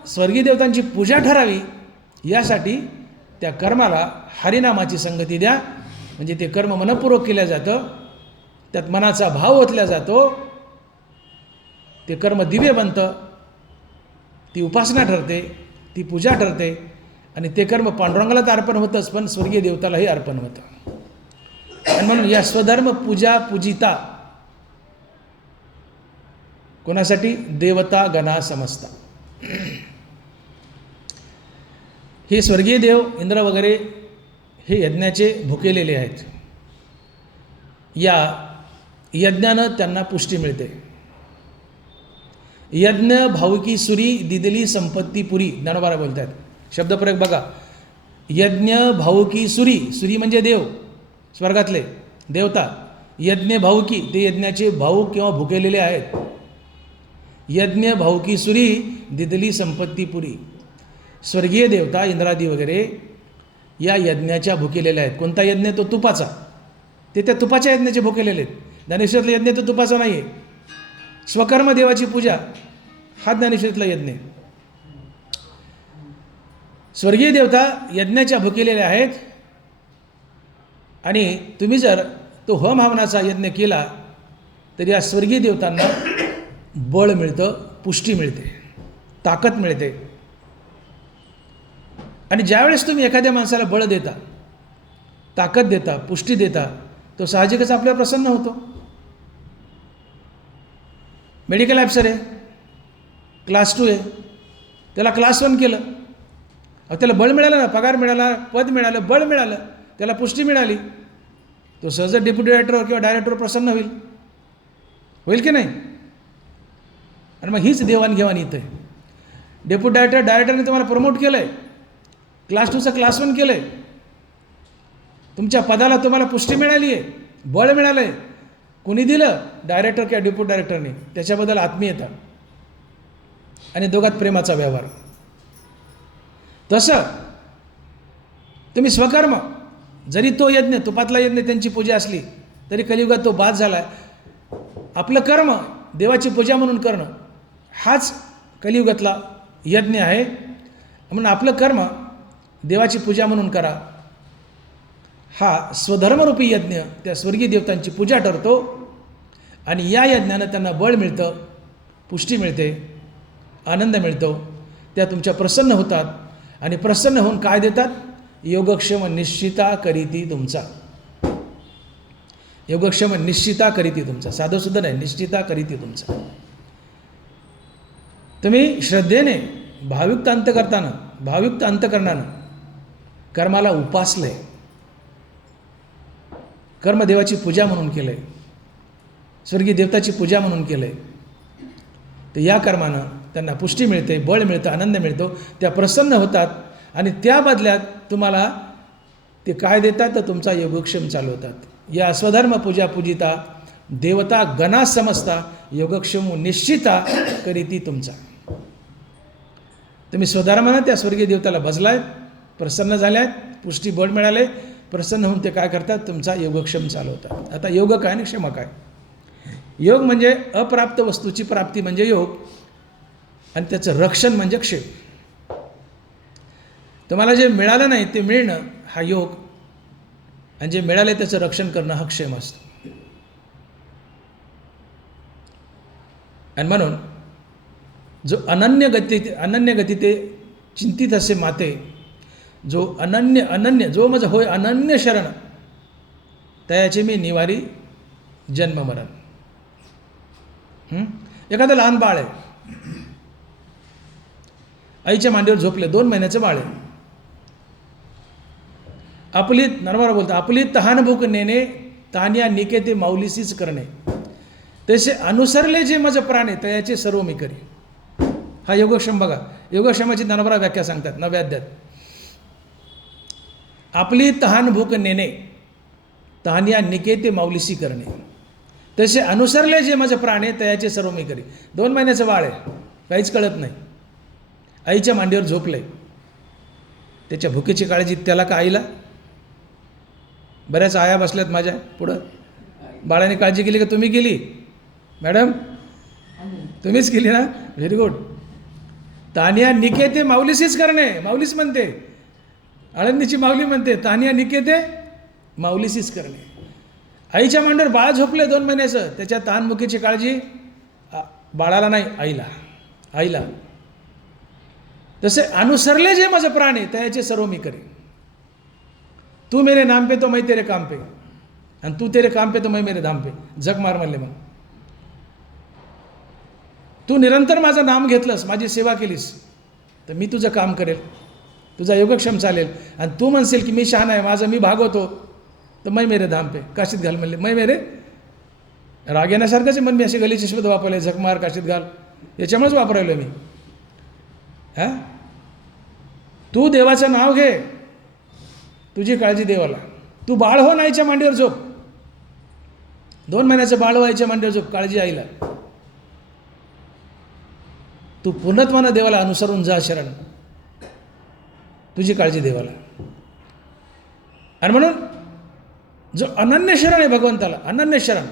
स्वर्गीय देवतांची पूजा ठरावी यासाठी त्या कर्माला हरिनामाची संगती द्या. म्हणजे ते कर्म मनपूर्वक केलं जातं, त्यात मनाचा भाव ओतला जातो, ते कर्म दिव्य बनतं, ती उपासना ठरते, ती पूजा ठरते आणि ते कर्म पांडुरंगाला तर अर्पण होतंच, पण स्वर्गीय देवतालाही अर्पण होतं. आणि म्हणून या स्वधर्म पूजा पूजिता कोणासाठी? देवता गणा समजता. हे स्वर्गीय देव इंद्र वगैरे हे यज्ञाचे भुकेलेले आहेत. या यज्ञानं त्यांना पुष्टी मिळते. यज्ञ भावकी सुरी दिदली संपत्ती पुरी, ज्ञानोबा बोलतात. शब्दप्रयोग बघा. यज्ञ भावकी सुरी, सुरी म्हणजे देव, स्वर्गातले देवता. यज्ञ भावकी, ते यज्ञाचे भाऊक किंवा भुकेलेले आहेत. यज्ञ भावकी सुरी दिदली संपत्ती पुरी. स्वर्गीय देवता इंद्रादी वगैरे या यज्ञाच्या भुकेलेल्या आहेत. कोणता यज्ञ? तो तुपाचा. ते त्या तुपाच्या यज्ञाचे भुकेलेले आहेत. ज्ञानेश्वरातला यज्ञ तो तुपाचा नाही आहे. स्वकर्म देवाची पूजा हा ज्ञानेश्वरीतला यज्ञ. स्वर्गीय देवता यज्ञाच्या भुकेलेल्या आहेत आणि तुम्ही जर तो होम हवनाचा यज्ञ केला तर या स्वर्गीय देवतांना बळ मिळतं, पुष्टी मिळते, ताकद मिळते. आणि ज्यावेळेस तुम्ही एखाद्या माणसाला बळ देता, ताकद देता, पुष्टी देता, तो साहजिकच आपल्यावर प्रसन्न होतो. मेडिकल ऑफिसर आहे, क्लास 2 आहे, त्याला क्लास 1 केलं, त्याला बळ मिळालं ना, पगार मिळाला, पद मिळालं, बळ मिळालं, त्याला पुष्टी मिळाली, तो सहज डेप्युटी डायरेक्टरवर किंवा डायरेक्टरवर प्रसन्न होईल की नाही? आणि मग हीच देवाणघेवाण इथं आहे. डेप्युटी डायरेक्टरने तुम्हाला प्रमोट केलं आहे, क्लास 2चं क्लास 1 केलं आहे, तुमच्या पदाला तुम्हाला पुष्टी मिळाली आहे, बळ मिळालं आहे. कोणी दिलं? डायरेक्टर किंवा डेप्युटी डायरेक्टरने. त्याच्याबद्दल आत्मीयता आणि दोघात प्रेमाचा व्यवहार. तसं तुम्ही स्वकर्म, जरी तो यज्ञ, तुपातला यज्ञ त्यांची पूजा असली तरी कलियुगात तो बाद झाला. आपलं कर्म देवाची पूजा म्हणून करणं हाच कलियुगातला यज्ञ आहे. म्हणून आपलं कर्म देवाची पूजा म्हणून करा. हा स्वधर्मरूपी यज्ञ त्या स्वर्गीय देवतांची पूजा ठरतो आणि या यज्ञानं त्यांना बळ मिळतं, पुष्टी मिळते, आनंद मिळतो. त्या तुमच्या प्रसन्न होतात आणि प्रसन्न होऊन काय देतात? योगक्षेम निश्चिता करीती तुमचा. योगक्षेम निश्चिता करीती तुमचा, साधंसुद्धा नाही, निश्चिता करीती तुमचा. तुम्ही श्रद्धेने भाविक अंतकरणानं कर्माला उपासलं आहे, कर्मदेवाची पूजा म्हणून केलं आहे, स्वर्गीय देवताची पूजा म्हणून केलं आहे, तर या कर्मानं त्यांना पुष्टी मिळते, बळ मिळतं, आनंद मिळतो. त्या प्रसन्न होतात आणि त्या बदल्यात तुम्हाला ते काय देतात? तर तुमचा योगक्षेम चालवतात. या स्वधर्म पूजा पूजिता देवता गणा समजता योगक्षेम निश्चिता करीती तुमचा. तुम्ही स्वधर्मानं त्या स्वर्गीय देवताला भजलायत, प्रसन्न झाल्यात, पुष्टी बळ मिळाले, प्रसन्न होऊन ते काय करतात? तुमचा योगक्षेम चालवतात. आता योग काय आणि क्षमा काय? योग म्हणजे अप्राप्त वस्तूची प्राप्ती म्हणजे योग, आणि त्याचं रक्षण म्हणजे क्षेम. तुम्हाला जे मिळालं नाही ते मिळणं हा योग, आणि जे मिळाले त्याचं रक्षण करणं हा क्षेम असतो. आणि म्हणून जो अनन्य गती ते चिंतित असे माते, जो अनन्य जो माझं होय अनन्य शरण, त्याचे मी निवारी जन्म मरण. एखादं लहान बाळ आहे, आईच्या मांडीवर झोपले, 2 महिन्याचं बाळ आहे. आपली नरमारा बोलतो, आपली तहान भूक नेणे तान्या निके ते माऊलीसीच करणे, तसे अनुसरले जे माझं प्राणे तयाचे सर्व मी करी. हा योगक्षम बघा, योगक्षमाची नरमारा व्याख्या सांगतात 9व्या अध्यायात. आपली तहान भूक नेणे तान्या निके ते माऊलीसी करणे, तसे अनुसरले जे माझं प्राणे तयाचे सर्व मी करी. 2 महिन्याचं बाळ आहे, काहीच कळत नाही, आईच्या मांडीवर झोपले, त्याच्या भुकेची काळजी त्याला का आईला? बऱ्याच आया बसल्यात माझ्या पुढं. बाळाने काळजी केली का तुम्ही केली? मॅडम तुम्हीच केली ना, व्हेरी गुड. तान्या निकेते माऊलीसीच करणे, माऊलीच म्हणते, आळंदीची माऊली म्हणते, तान्या निकेते माऊलीसीच करणे. आईच्या मांडीवर बाळ झोपले 2 महिन्याचं, त्याच्या तहानमुखीची काळजी बाळाला नाही, आईला. तसे अनुसरले जे माझं प्राणे त्याचे सर्व मी करेन. तू मेरे नाम पे तो मैं तेरे काम पे, आणि तू तेरे काम पे तो मैं मेरे धाम पे. जग मार म्हणले मग. तू निरंतर माझं नाम घेतलंस, माझी सेवा केलीस, तर मी तुझं काम करेल, तुझा योगक्षम चालेल. आणि तू म्हणशील की मी शहाण आहे, माझं मी भागवतो, तर मैं मेरे धाम पे काशीत घाल म्हणले. मैं मेरे राग येण्यासारखंच आहे, मी असे गलीचे शब्द वापरले, झकमार काशीत घाल, याच्यामुळेच वापरायलो मी. तू देवाचं नाव घे, तुझी काळजी देवाला. तू बाळ हो, आईच्या मांडीवर झोप, 2 महिन्याचं बाळ व्हायच्या मांडीवर झोप, काळजी आईला. तू पूर्णत्वानं देवाला अनुसरून जा शरण, तुझी काळजी देवाला. आणि म्हणून जो अनन्य शरण आहे भगवंताला, अनन्य शरण,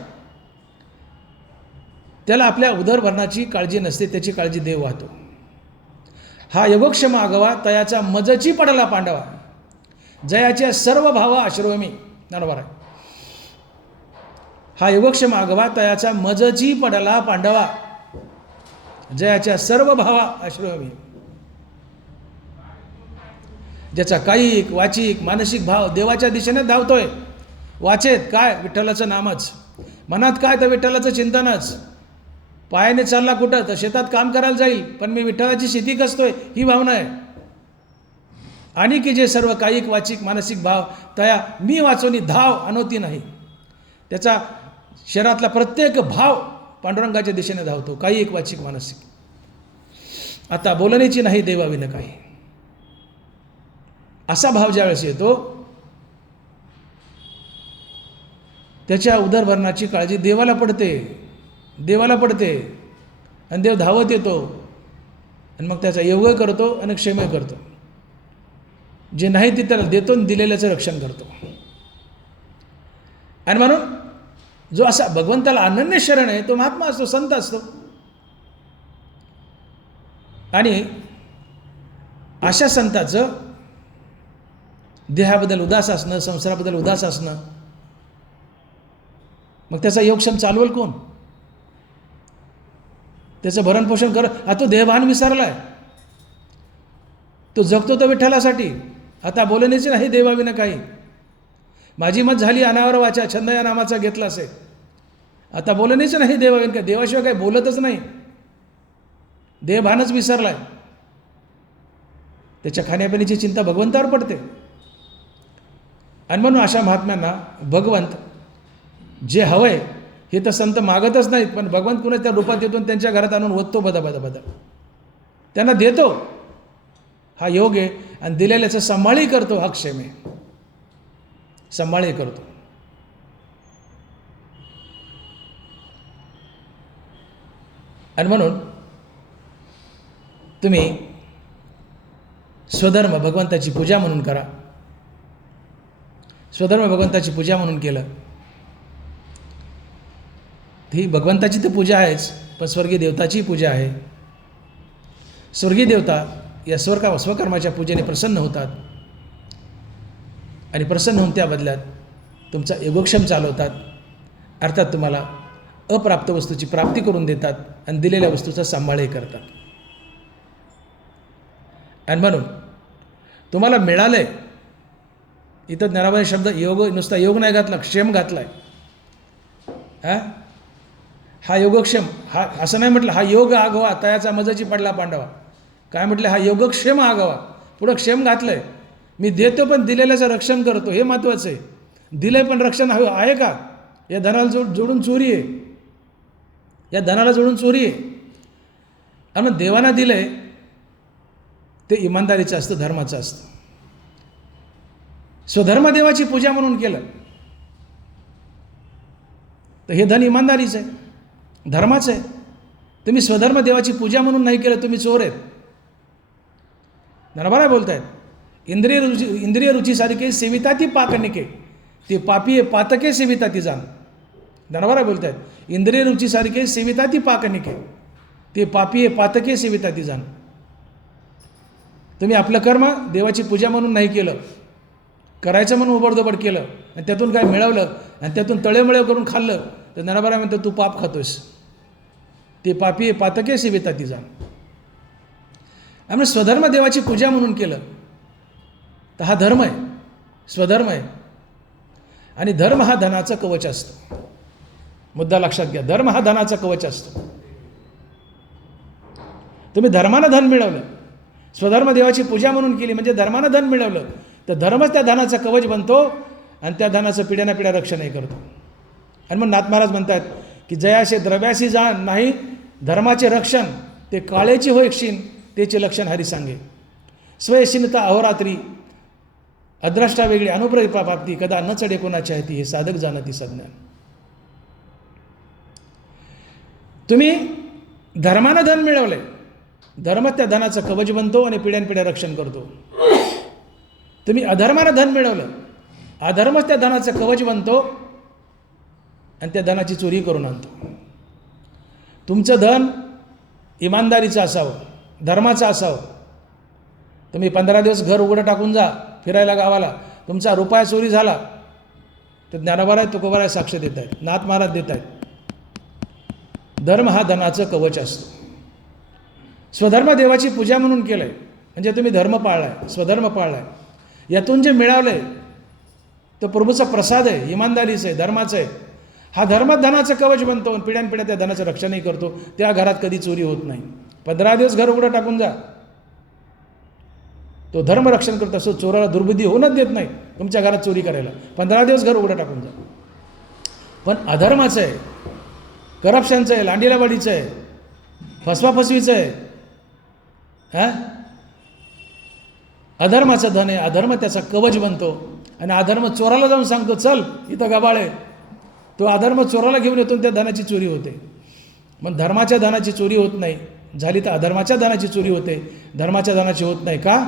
त्याला आपल्या उदरभरणाची काळजी नसते, त्याची काळजी देव वाहतो. हा योगक्षम आगवा तयाचा मजची पडला पांडवा, जयाच्या सर्व भाव आश्रवमी. बरोबर आहे. हा योगक्षम आगवा तयाचा मजची पडला पांडवा, जयाच्या सर्व भावा आश्रवमी. ज्याचा कायिक वाचिक मानसिक भाव देवाच्या दिशेने धावतोय. वाचेत काय? विठ्ठलाचं नामच. मनात काय? तर विठ्ठलाचं चिंतनच. पायाने चालला कुठं? तर शेतात काम करायला जाईल, पण मी विठ्ठलाची शेती कसतोय, ही भावना आहे. आणि की जे सर्व कायिक वाचिक मानसिक भाव तया मी वाचवणी धाव अनोती नाही. त्याचा शरीरातला प्रत्येक भाव पांडुरंगाच्या दिशेने धावतो, कायिक वाचिक मानसिक. आता बोलण्याची नाही देवाविन काही, असा भाव ज्यावेळेस येतो, त्याच्या उदरभरणाची काळजी देवाला पडते, आणि देव धावत येतो, आणि मग त्याचा योग करतो आणि क्षेम करतो. जे नाही ते त्याला देतो आणि दिलेल्याचं रक्षण करतो. आणि म्हणून जो असा भगवंताला अनन्य शरण आहे तो महात्मा असतो, संत असतो. आणि अशा संताचं देहाबद्दल उदास असणं, संसाराबद्दल उदास असणं, मग त्याचा योगक्षम चालवेल कोण? त्याचं भरणपोषण कर. तो देहभान विसरलाय, तो जगतो तर विठ्ठलासाठी. आता बोलण्याचे नाही देवाविना काही. माझी मत झाली अनावर वाचा, छंद या नामाचा घेतला असे. आता बोलण्याचे नाही देवाविना काही, देवाशिवाय काही बोलतच नाही, देहभानच विसरलाय. त्याच्या खाण्यापिण्याची चिंता भगवंतावर पडते. आणि म्हणून अशा महात्म्यांना भगवंत जे हवंय हे तर संत मागतच नाहीत, पण भगवंत कुणा त्या रूपात येतो, त्यांच्या घरात आणून ओततो, बदा त्यांना देतो. हा योग आहे, आणि दिलेल्याचं सांभाळही करतो, हा क्षेम आहे. सांभाळे करतो. आणि म्हणून तुम्ही स्वधर्म भगवंताची पूजा म्हणून करा. स्वधर्म भगवंताची पूजा म्हणून केलं, ही भगवंताची तर पूजा आहेच, पण स्वर्गीय देवताची पूजा आहे. स्वर्गीय देवता या स्वकर्माच्या पूजेने प्रसन्न होतात आणि प्रसन्न होऊन त्या बदल्यात तुमचा योगक्षेम चालवतात. अर्थात तुम्हाला अप्राप्त वस्तूची प्राप्ती करून देतात आणि दिलेल्या वस्तूचा सांभाळही करतात. आणि म्हणून तुम्हाला मिळालं आहे, इथं ज्ञानाबाई शब्द योग नुसता योग नाही घातला, क्षेम घातला आहे. हा योगक्षेम, हा असं नाही म्हटलं हा योग आगवा तयाचा मजाची पडला पांडवा, काय म्हटलं हा योगक्षेम आगवा, पुढं क्षेम घातलं आहे. मी देतो पण दिलेल्याचं रक्षण करतो, हे महत्त्वाचं आहे. दिलंय पण रक्षण हवं आहे का? या धनाला जोडून चोरी आहे, या धनाला जोडून चोरी आहे. आणि मग देवाना दिलं आहे ते इमानदारीचं असतं, धर्माचं असतं. स्वधर्म देवाची पूजा म्हणून केलं तर हे धन इमानदारीचं आहे, धर्माचं आहे. तुम्ही स्वधर्म देवाची पूजा म्हणून नाही केलं, तुम्ही चोर आहेत. बरोबर बोलत आहेत. इंद्रिय रुचीसारखे सेविता ती पाकनिके, ती पापी पातके सेविता ती जाण. बरोबर बोलत आहेत. इंद्रिय रुचीसारखे सेविता ती पाकनिके, ते पापी पातके सेविता ती जाण. तुम्ही आपलं कर्म देवाची पूजा म्हणून नाही केलं, करायचं म्हणून उबडधोबड केलं आणि त्यातून काय मिळवलं आणि त्यातून तळेमळे करून खाल्लं तर ज्ञानाबाई म्हणतो तू पाप खातोस. ते पापी पातके सेविता ती जाण. आम्ही स्वधर्म देवाची पूजा म्हणून केलं तर हा धर्म आहे, स्वधर्म आहे. आणि धर्म हा धनाचं कवच असतं. मुद्दा लक्षात घ्या, धर्म हा धनाचं कवच असतं. तुम्ही धर्मानं धन मिळवलं, स्वधर्म देवाची पूजा म्हणून केली म्हणजे धर्मानं धन मिळवलं तर धर्मच त्या धनाचा कवच बनतो आणि त्या धनाचं पिढ्यानपिढ्या रक्षणही करतो. आणि मग नाथ महाराज म्हणतात की जयाशे द्रव्याशी जाण नाही धर्माचे रक्षण, ते काळेची होय क्षीण तेचे लक्षण हरी सांगे. स्वयशीनता अहोरात्री अद्रष्टा वेगळी अनुप्राप्ती कदा न चढे कोणाच्या हाती, हे साधक जाणती सज्ञान. तुम्ही धर्मानं धन मिळवलंय, धर्मच त्या धनाचं कवच बनतो आणि पिढ्यानपिढ्या रक्षण करतो. तुम्ही अधर्मानं धन मिळवलं, अधर्मच त्या धनाचं कवच बनतो आणि त्या धनाची चोरी करून आणतो. तुमचं धन इमानदारीचं असावं, धर्माचं असावं. तुम्ही 15 दिवस घर उघडं टाकून जा फिरायला गावाला, तुमचा रुपया चोरी झाला तर ज्ञानोबा तुकोबा साक्ष देत आहेत, नाथ महाराज देत आहेत. धर्म हा धनाचं कवच असतो. स्वधर्म देवाची पूजा म्हणून केलं आहे म्हणजे तुम्ही धर्म पाळलाय, स्वधर्म पाळलाय. यातून जे मिळालं आहे तो प्रभूचा प्रसाद आहे, इमानदारीचं आहे, धर्माचं आहे. हा धर्म धनाचं कवच बनतो आणि पिढ्यानपिढ्या त्या धनाचं रक्षणही करतो. त्या घरात कधी चोरी होत नाही. 15 दिवस घर उघडं टाकून जा, तो धर्म रक्षण करत असतो. चोराला दुर्बुद्धी होऊनच देत नाही तुमच्या घरात चोरी करायला. 15 दिवस घर उघडं टाकून जा. पण अधर्माचं आहे, करप्शनचं आहे, लांडीलाबाडीचं आहे, फसवाफसवीचं आहे, अधर्माचं धन आहे. अधर्म त्याचा कवच बनतो आणि अधर्म चोराला जाऊन सांगतो चल इथं गबाळ आहे, तो अधर्म चोराला घेऊन येतो, त्या धनाची चोरी होते. मग धर्माच्या धनाची चोरी होत नाही, झाली तर अधर्माच्या धनाची चोरी होते. धर्माच्या धनाची होत नाही का?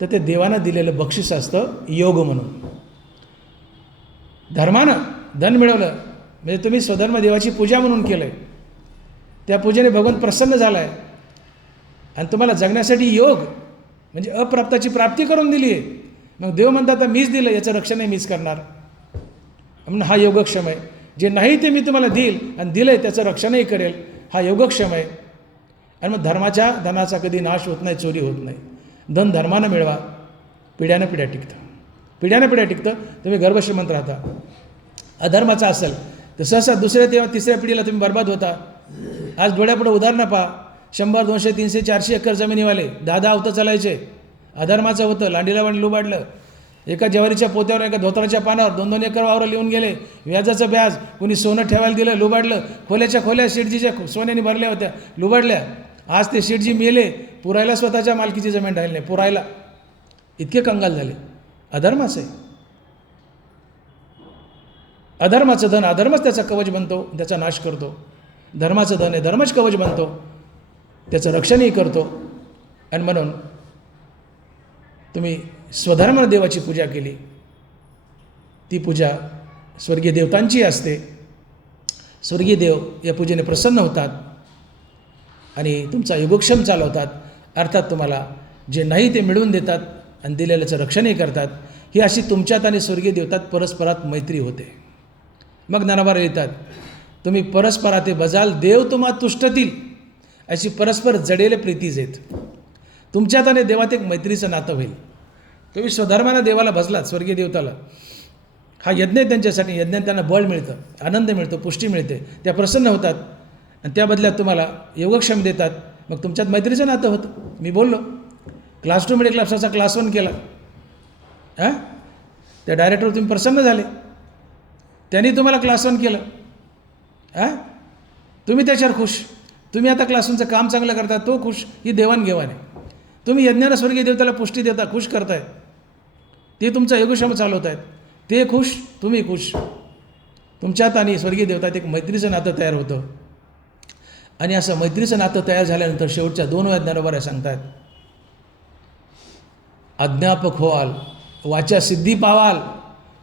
तर ते देवानं दिलेलं बक्षीस असतं योग म्हणून. धर्मानं धन मिळवलं म्हणजे तुम्ही स्वधर्म देवाची पूजा म्हणून केलं आहे, त्या पूजेने भगवान प्रसन्न झाला आहे आणि तुम्हाला जगण्यासाठी योग म्हणजे अप्राप्ताची प्राप्ती करून दिली आहे. मग देव म्हणतात आता मीच दिलं, याचं रक्षणही मीच करणार म्हणून हा योगक्षम आहे. जे नाही ते मी तुम्हाला देईल आणि दिलं आहे त्याचं रक्षणही करेल, हा योगक्षम आहे. आणि मग धर्माच्या धनाचा कधी नाश होत नाही, चोरी होत नाही. धन धर्मानं मिळवा, पिढ्यानं पिढ्या टिकतं, पिढ्यानं पिढ्या टिकतं. तुम्ही गर्भश्रीमंत राहता. अधर्माचा असेल तर सहसा दुसऱ्या तेव्हा तिसऱ्या पिढीला तुम्ही बर्बाद होता. आज डोळ्यापुढे उदाहरणं पहा. 100, 200, 300, 400 एकर जमिनीवाले 10 अवतं चालायचे. अधर्माचं होतं, लांडीला वाणी लुबाडलं. एका ज्वारीच्या पोत्यावर, एका धोत्राच्या पानावर 2-2 एकर वावरं लिहून गेले. व्याजाचं व्याज, कुणी सोनं ठेवायला दिलं, लुबाडलं. खोल्याच्या खोल्या शेठजीच्या सोन्याने भरल्या होत्या, लुबाडल्या. आज ते शेठजी मेले, पुरायला स्वतःच्या मालकीची जमीन राहिली नाही, पुरायला. इतके कंगाल झाले. अधर्माचं आहे. अधर्माचं धन अधर्मच त्याचा कवच बनतो, त्याचा नाश करतो. धर्माचं धन आहे धर्मच कवच बनतो, त्याचं रक्षणही करतो. आणि म्हणून तुम्ही स्वधर्म देवाची पूजा केली, ती पूजा स्वर्गीय देवतांची असते. स्वर्गीय देव या पूजेने प्रसन्न होतात आणि तुमचा योगक्षेम चालवतात. अर्थात तुम्हाला जे नाही ते मिळवून देतात आणि दिलेल्याचं रक्षणही करतात. ही अशी तुमच्यात आणि स्वर्गीय देवतात परस्परात मैत्री होते. मग ज्ञानोबा लिहितात, तुम्ही परस्पराते बजाल देव तुम्हा तुष्टतील, अशी परस्पर जडेल प्रीतीज आहेत. तुमच्यात आणि देवात एक मैत्रीचं नातं होईल. तुम्ही स्वधर्मानं देवाला भजलात, स्वर्गीय देवताला, हा यज्ञ आहे त्यांच्यासाठी. यज्ञात त्यांना बळ मिळतं, आनंद मिळतो, पुष्टी मिळते, त्या प्रसन्न होतात आणि त्या बदल्यात तुम्हाला योगक्षेम देतात. मग तुमच्यात मैत्रीचं नातं होतं. मी बोललो क्लास 2 मिडिल क्लासचा क्लास 1 केला, त्या डायरेक्टरवर तुम्ही प्रसन्न झाले, त्यांनी तुम्हाला क्लास 1 केलं, तुम्ही त्याच्यावर खुश. तुम्ही आता क्लास 1चं काम चांगलं करता, तो खुश. ही देवाणघेवाण आहे. तुम्ही यज्ञानं स्वर्गीय देवताला पुष्टी देता, खुश करताय, ते तुमचा योगक्षेम चालवत आहेत, ते खुश, तुम्ही खुश. तुमच्यात आणि स्वर्गीय देवतात एक मैत्रीचं नातं तयार होतं. आणि असं मैत्रीचं नातं तयार झाल्यानंतर शेवटच्या 2 वेळा ज्ञानोबा सांगतात, अज्ञापक व्हाल, वाचा सिद्धी पावाल,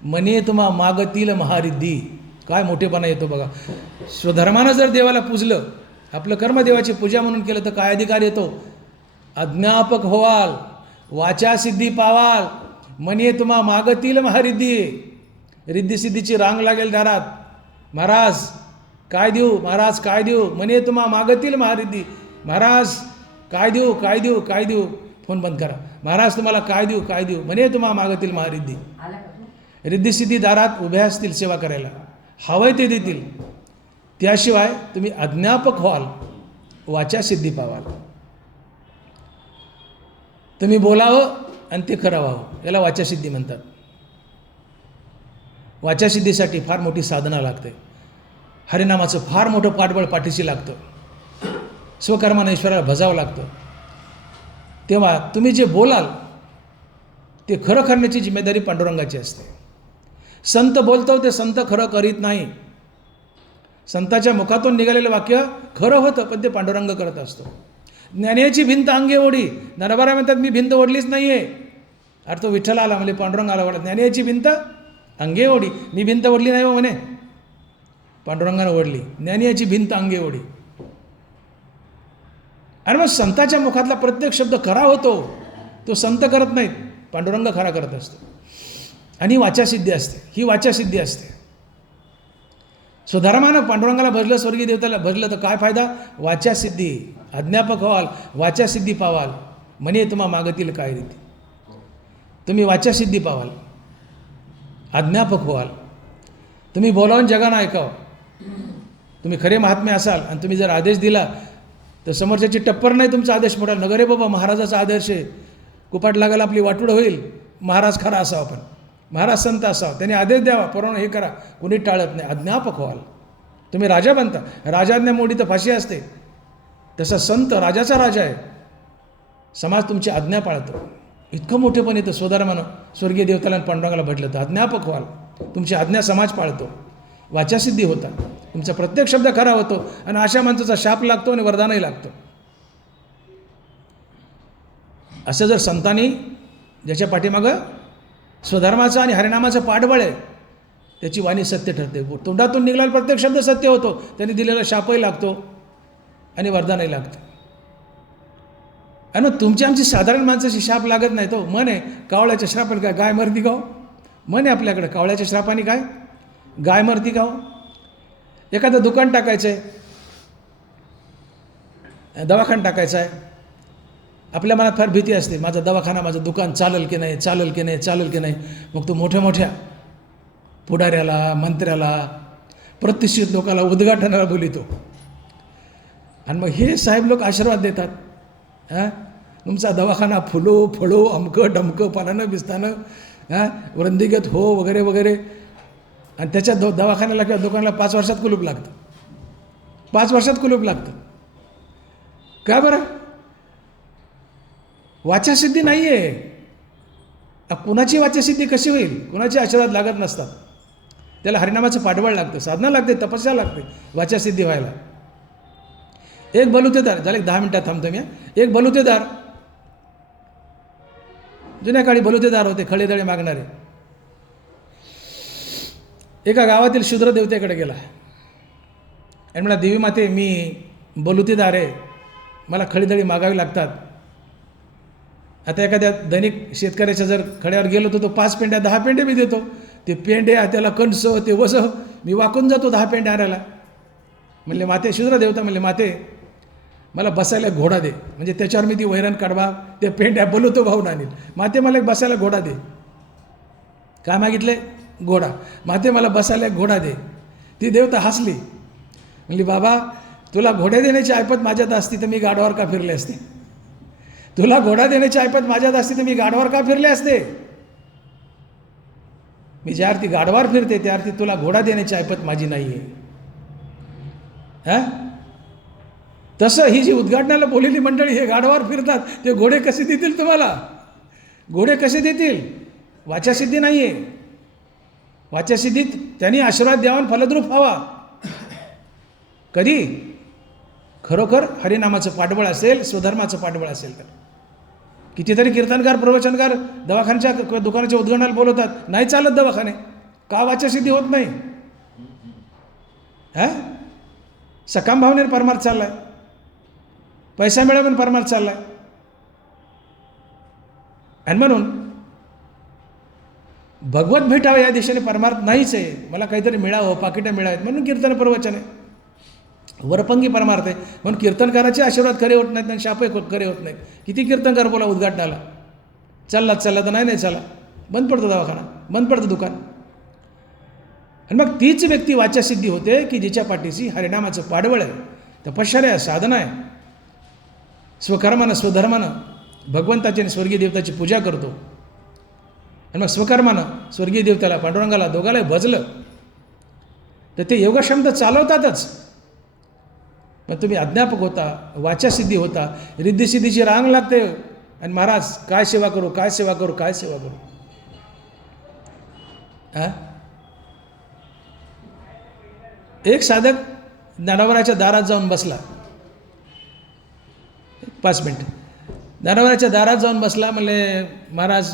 मने तुम्हा मागतील महारिद्धी. काय मोठेपणा येतो बघा. स्वधर्मानं जर देवाला पूजलं, आपलं कर्म देवाची पूजा म्हणून केलं, तर काय अधिकार येतो. अज्ञापक व्हाल, वाचा सिद्धी पावाल, मने तुम्हा मागतील महारिद्धी. रिद्धी-सिद्धीची रांग लागेल दारात. महाराज काय देऊ, महाराज काय देऊ, मने तुम्हा मागतील महारिद्धी. महाराज काय देऊ, काय देऊ, काय देऊ. फोन बंद करा. महाराज तुम्हाला काय देऊ, काय देऊ, मने तुम्हा मागतील महारिद्धी. रिद्धी-सिद्धी दारात उभ्या असतील सेवा करायला, हवंय ते देतील. त्याशिवाय तुम्ही अज्ञापक व्हाल, वाचा सिद्धी पावाल. तुम्ही बोलावं आणि ते खरं व्हावं, याला वाचासिद्धी म्हणतात. वाचासिद्धीसाठी फार मोठी साधना लागते. हरिनामाचं फार मोठं पाठबळ पाठीशी लागतं. स्वकर्मानं ईश्वराला भजावं लागतं. तेव्हा तुम्ही जे बोलाल ते खरं करण्याची जिम्मेदारी पांडुरंगाची असते. संत बोलतो ते संत खरं करीत नाही. संताच्या मुखातून निघालेलं वाक्य खरं होतं, पण ते पांडुरंग करत असतो. ज्ञानाची भिंत अंगे ओढी. नरबरा म्हणतात मी भिंत ओढलीच नाही आहे. अर्थ विठ्ठल आला म्हणजे पांडुरंग आला. वाटत ज्ञानाची भिंत अंगे ओढी. मी भिंत ओढली नाही म्हणे, पांडुरंगानं ओढली. ज्ञानाची भिंत अंगे ओढी. आणि मग संताच्या मुखातला प्रत्येक शब्द खरा होतो. तो संत करत नाहीत, पांडुरंग खरा करत असतो. आणि वाचासिद्धी असते. ही वाचासिद्धी असते. स्वधर्मानं पांडुरंगाला भजलं, स्वर्गीय देवताला भजलं, तर काय फायदा. वाचासिद्धी. अज्ञापक व्हाल, वाचासिद्धी पावाल, म्हणे तुम्हा मागतील काय रीती. तुम्ही वाचासिद्धी पावाल, अज्ञापक व्हाल. तुम्ही बोलावून जगानं ऐकावं. तुम्ही खरे महात्मे असाल आणि तुम्ही जर आदेश दिला तर समोरच्याची टप्पर नाही तुमचा आदेश मोडाल. नगरे बाबा महाराजाचा आदर्श आहे, कुपाट लागायला आपली वाटूड होईल. महाराज खरा असावा, पण महाराज संत असावा, त्याने आदेश द्यावा, परवाना हे करा, कुणी टाळत नाही. अज्ञापक व्हाल. तुम्ही राजा बनता. राजाज्ञा मोडी तर फाशी असते. तसा संत राजाचा राजा आहे. समाज तुमची आज्ञा पाळतो. इतकं मोठेपण येतं स्वधर्मानं स्वर्गीय देवताला आणि पांडुरंगाला भटलं तर. अज्ञापक व्हाल. तुमची आज्ञा समाज पाळतो. वाचासिद्धी होता. तुमचा प्रत्येक शब्द खरा होतो आणि अशा माणसाचा शाप लागतो आणि वरदानही लागतो. असं जर संतांनी, ज्याच्या पाठीमागं स्वधर्माचं आणि हरिनामाचं पाठबळ आहे, त्याची वाणी सत्य ठरते. तोंडातून निघालेला प्रत्येक शब्द सत्य होतो. त्यांनी दिलेला शापही लागतो आणि वरदानही लागतं. आणि तुमची आमची साधारण माणसाची शाप लागत नाही. तो मन आहे कावळ्याच्या श्रापाने काय गाय मरती गाव. मन आहे आपल्याकडे कावळ्याच्या श्रापाने काय गाय मरती गाव. एखादं दुकान टाकायचं आहे, दवाखाना टाकायचा आहे, आपल्या मनात फार भीती असते. माझा दवाखाना, माझं दुकान चालेल की नाही, चालेल की नाही, चालेल की नाही. मग तो मोठ्या मोठ्या पुढाऱ्याला, मंत्र्याला, प्रतिष्ठित लोकांना उद्घाटनाला बोलितो. आणि मग हे साहेब लोक आशीर्वाद देतात. तुमचा दवाखाना फुलो फळो, अमकं डमकं, पालानं बिस्तानं, वृंदीगत हो, वगैरे वगैरे. आणि त्याच्या दवाखान्याला किंवा दुकानाला 5 वर्षात कुलूप लागतं. 5 वर्षात कुलूप लागतं. का बरं. वाचासिद्धी नाही आहे. कुणाची वाचासिद्धी कशी होईल. कुणाचे आशीर्वाद लागत नसतात. त्याला हरिनामाचं पाठबळ लागतं, साधना लागते, तपस्या लागते वाचासिद्धी व्हायला. एक बलुतेदार, झाले 10 मिनटात थांबतो मी. एक बलुतेदार, जुन्या काळी बलुतेदार होते, खळेदळे मागणारे. एका गावातील शूद्र देवतेकडे गेला आणि म्हणा, देवी माते, मी बलुतेदार आहे, मला खळीदळी मागावी लागतात. आता एखाद्या धनिक शेतकऱ्याच्या जर खड्यावर गेलो तर तो 5 पेंड्या 10 पेंडे मी देतो. ते पेंड्या, त्याला कणस, ते वसं, मी वाकून जातो 10 पेंड्या आणायला. म्हणले, माते, शूद्र देवता म्हणले, माते, मला बसायला घोडा दे, म्हणजे त्याच्यावर मी ती वैरण काढवा, ते पेंड्या बोलवतो भाऊन आणील. माते, मला एक बसायला घोडा दे. काय मागितले? घोडा. माते, मला बसायला एक घोडा दे. ती देवता हसली, म्हणली, बाबा, तुला घोड्या देण्याची ऐपत माझ्यात असती तर मी गाढवावर का फिरले असते? तुला घोडा देण्याची ऐपत माझ्यात असती तर मी गाढवावर का फिरले असते? मी ज्या अर्थी गाढवावर फिरते त्या अर्थी तुला घोडा देण्याची ऐपत माझी नाही आहे. तसं ही जी उद्घाटनाला बोललेली मंडळी हे गाढवावर फिरतात, ते घोडे कसे देतील तुम्हाला? घोडे कसे देतील? वाचासिद्धी नाही आहे. वाचासिद्धीत त्यांनी आशीर्वाद द्यावा, फलद्रूप व्हावा. कधी? खरोखर हरिनामाचं पाठबळ असेल, स्वधर्माचं पाठबळ असेल तर. कितीतरी कीर्तनकार, प्रवचनकार दवाखान्याच्या दुकानाच्या उद्घाटनाला बोलवतात, नाही चालत दवाखाने. का वाचासिद्धी होत नाही? सकाम भावनेने परमार्थ चाललाय, पैसा मिळवून परमार्थ चाललाय. आणि म्हणून भगवत भेटावं या दिशेने परमार्थ नाहीच आहे. मला काहीतरी मिळावं, पाकिटं मिळावेत म्हणून कीर्तन प्रवचन आहे. वरपंगी परमार्थ आहे. म्हणून कीर्तनकाराचे आशीर्वाद खरे होत नाहीत आणि शापही खरे होत नाहीत. किती कीर्तनकार बोला उद्घाटनाला, चालला तर नाही चला, बंद पडतो दवाखाना, बंद पडतं दुकान. आणि मग तीच व्यक्ती वाचासिद्धी होते की जिच्या पाठीशी हरिनामाचं पाडवळ आहे, तपश्चर्या आहे, साधना आहे. स्वकर्मानं, स्वधर्मानं भगवंताची आणि स्वर्गीय देवताची पूजा करतो. आणि मग स्वकर्मानं स्वर्गीय देवताला, पांडुरंगाला, दोघालाही भजलं तर ते योगक्षम तर चालवतातच. पण तुम्ही अध्यापक होता, वाचासिद्धी होता, रिद्धिसिद्धीची रांग लागते. आणि महाराज, काय सेवा करू, काय सेवा करू, काय सेवा करू? एक साधक ज्ञानोबराच्या दारात जाऊन बसला. 5 मिनिट. ज्ञानोबराच्या दारात जाऊन बसला. म्हणले, महाराज,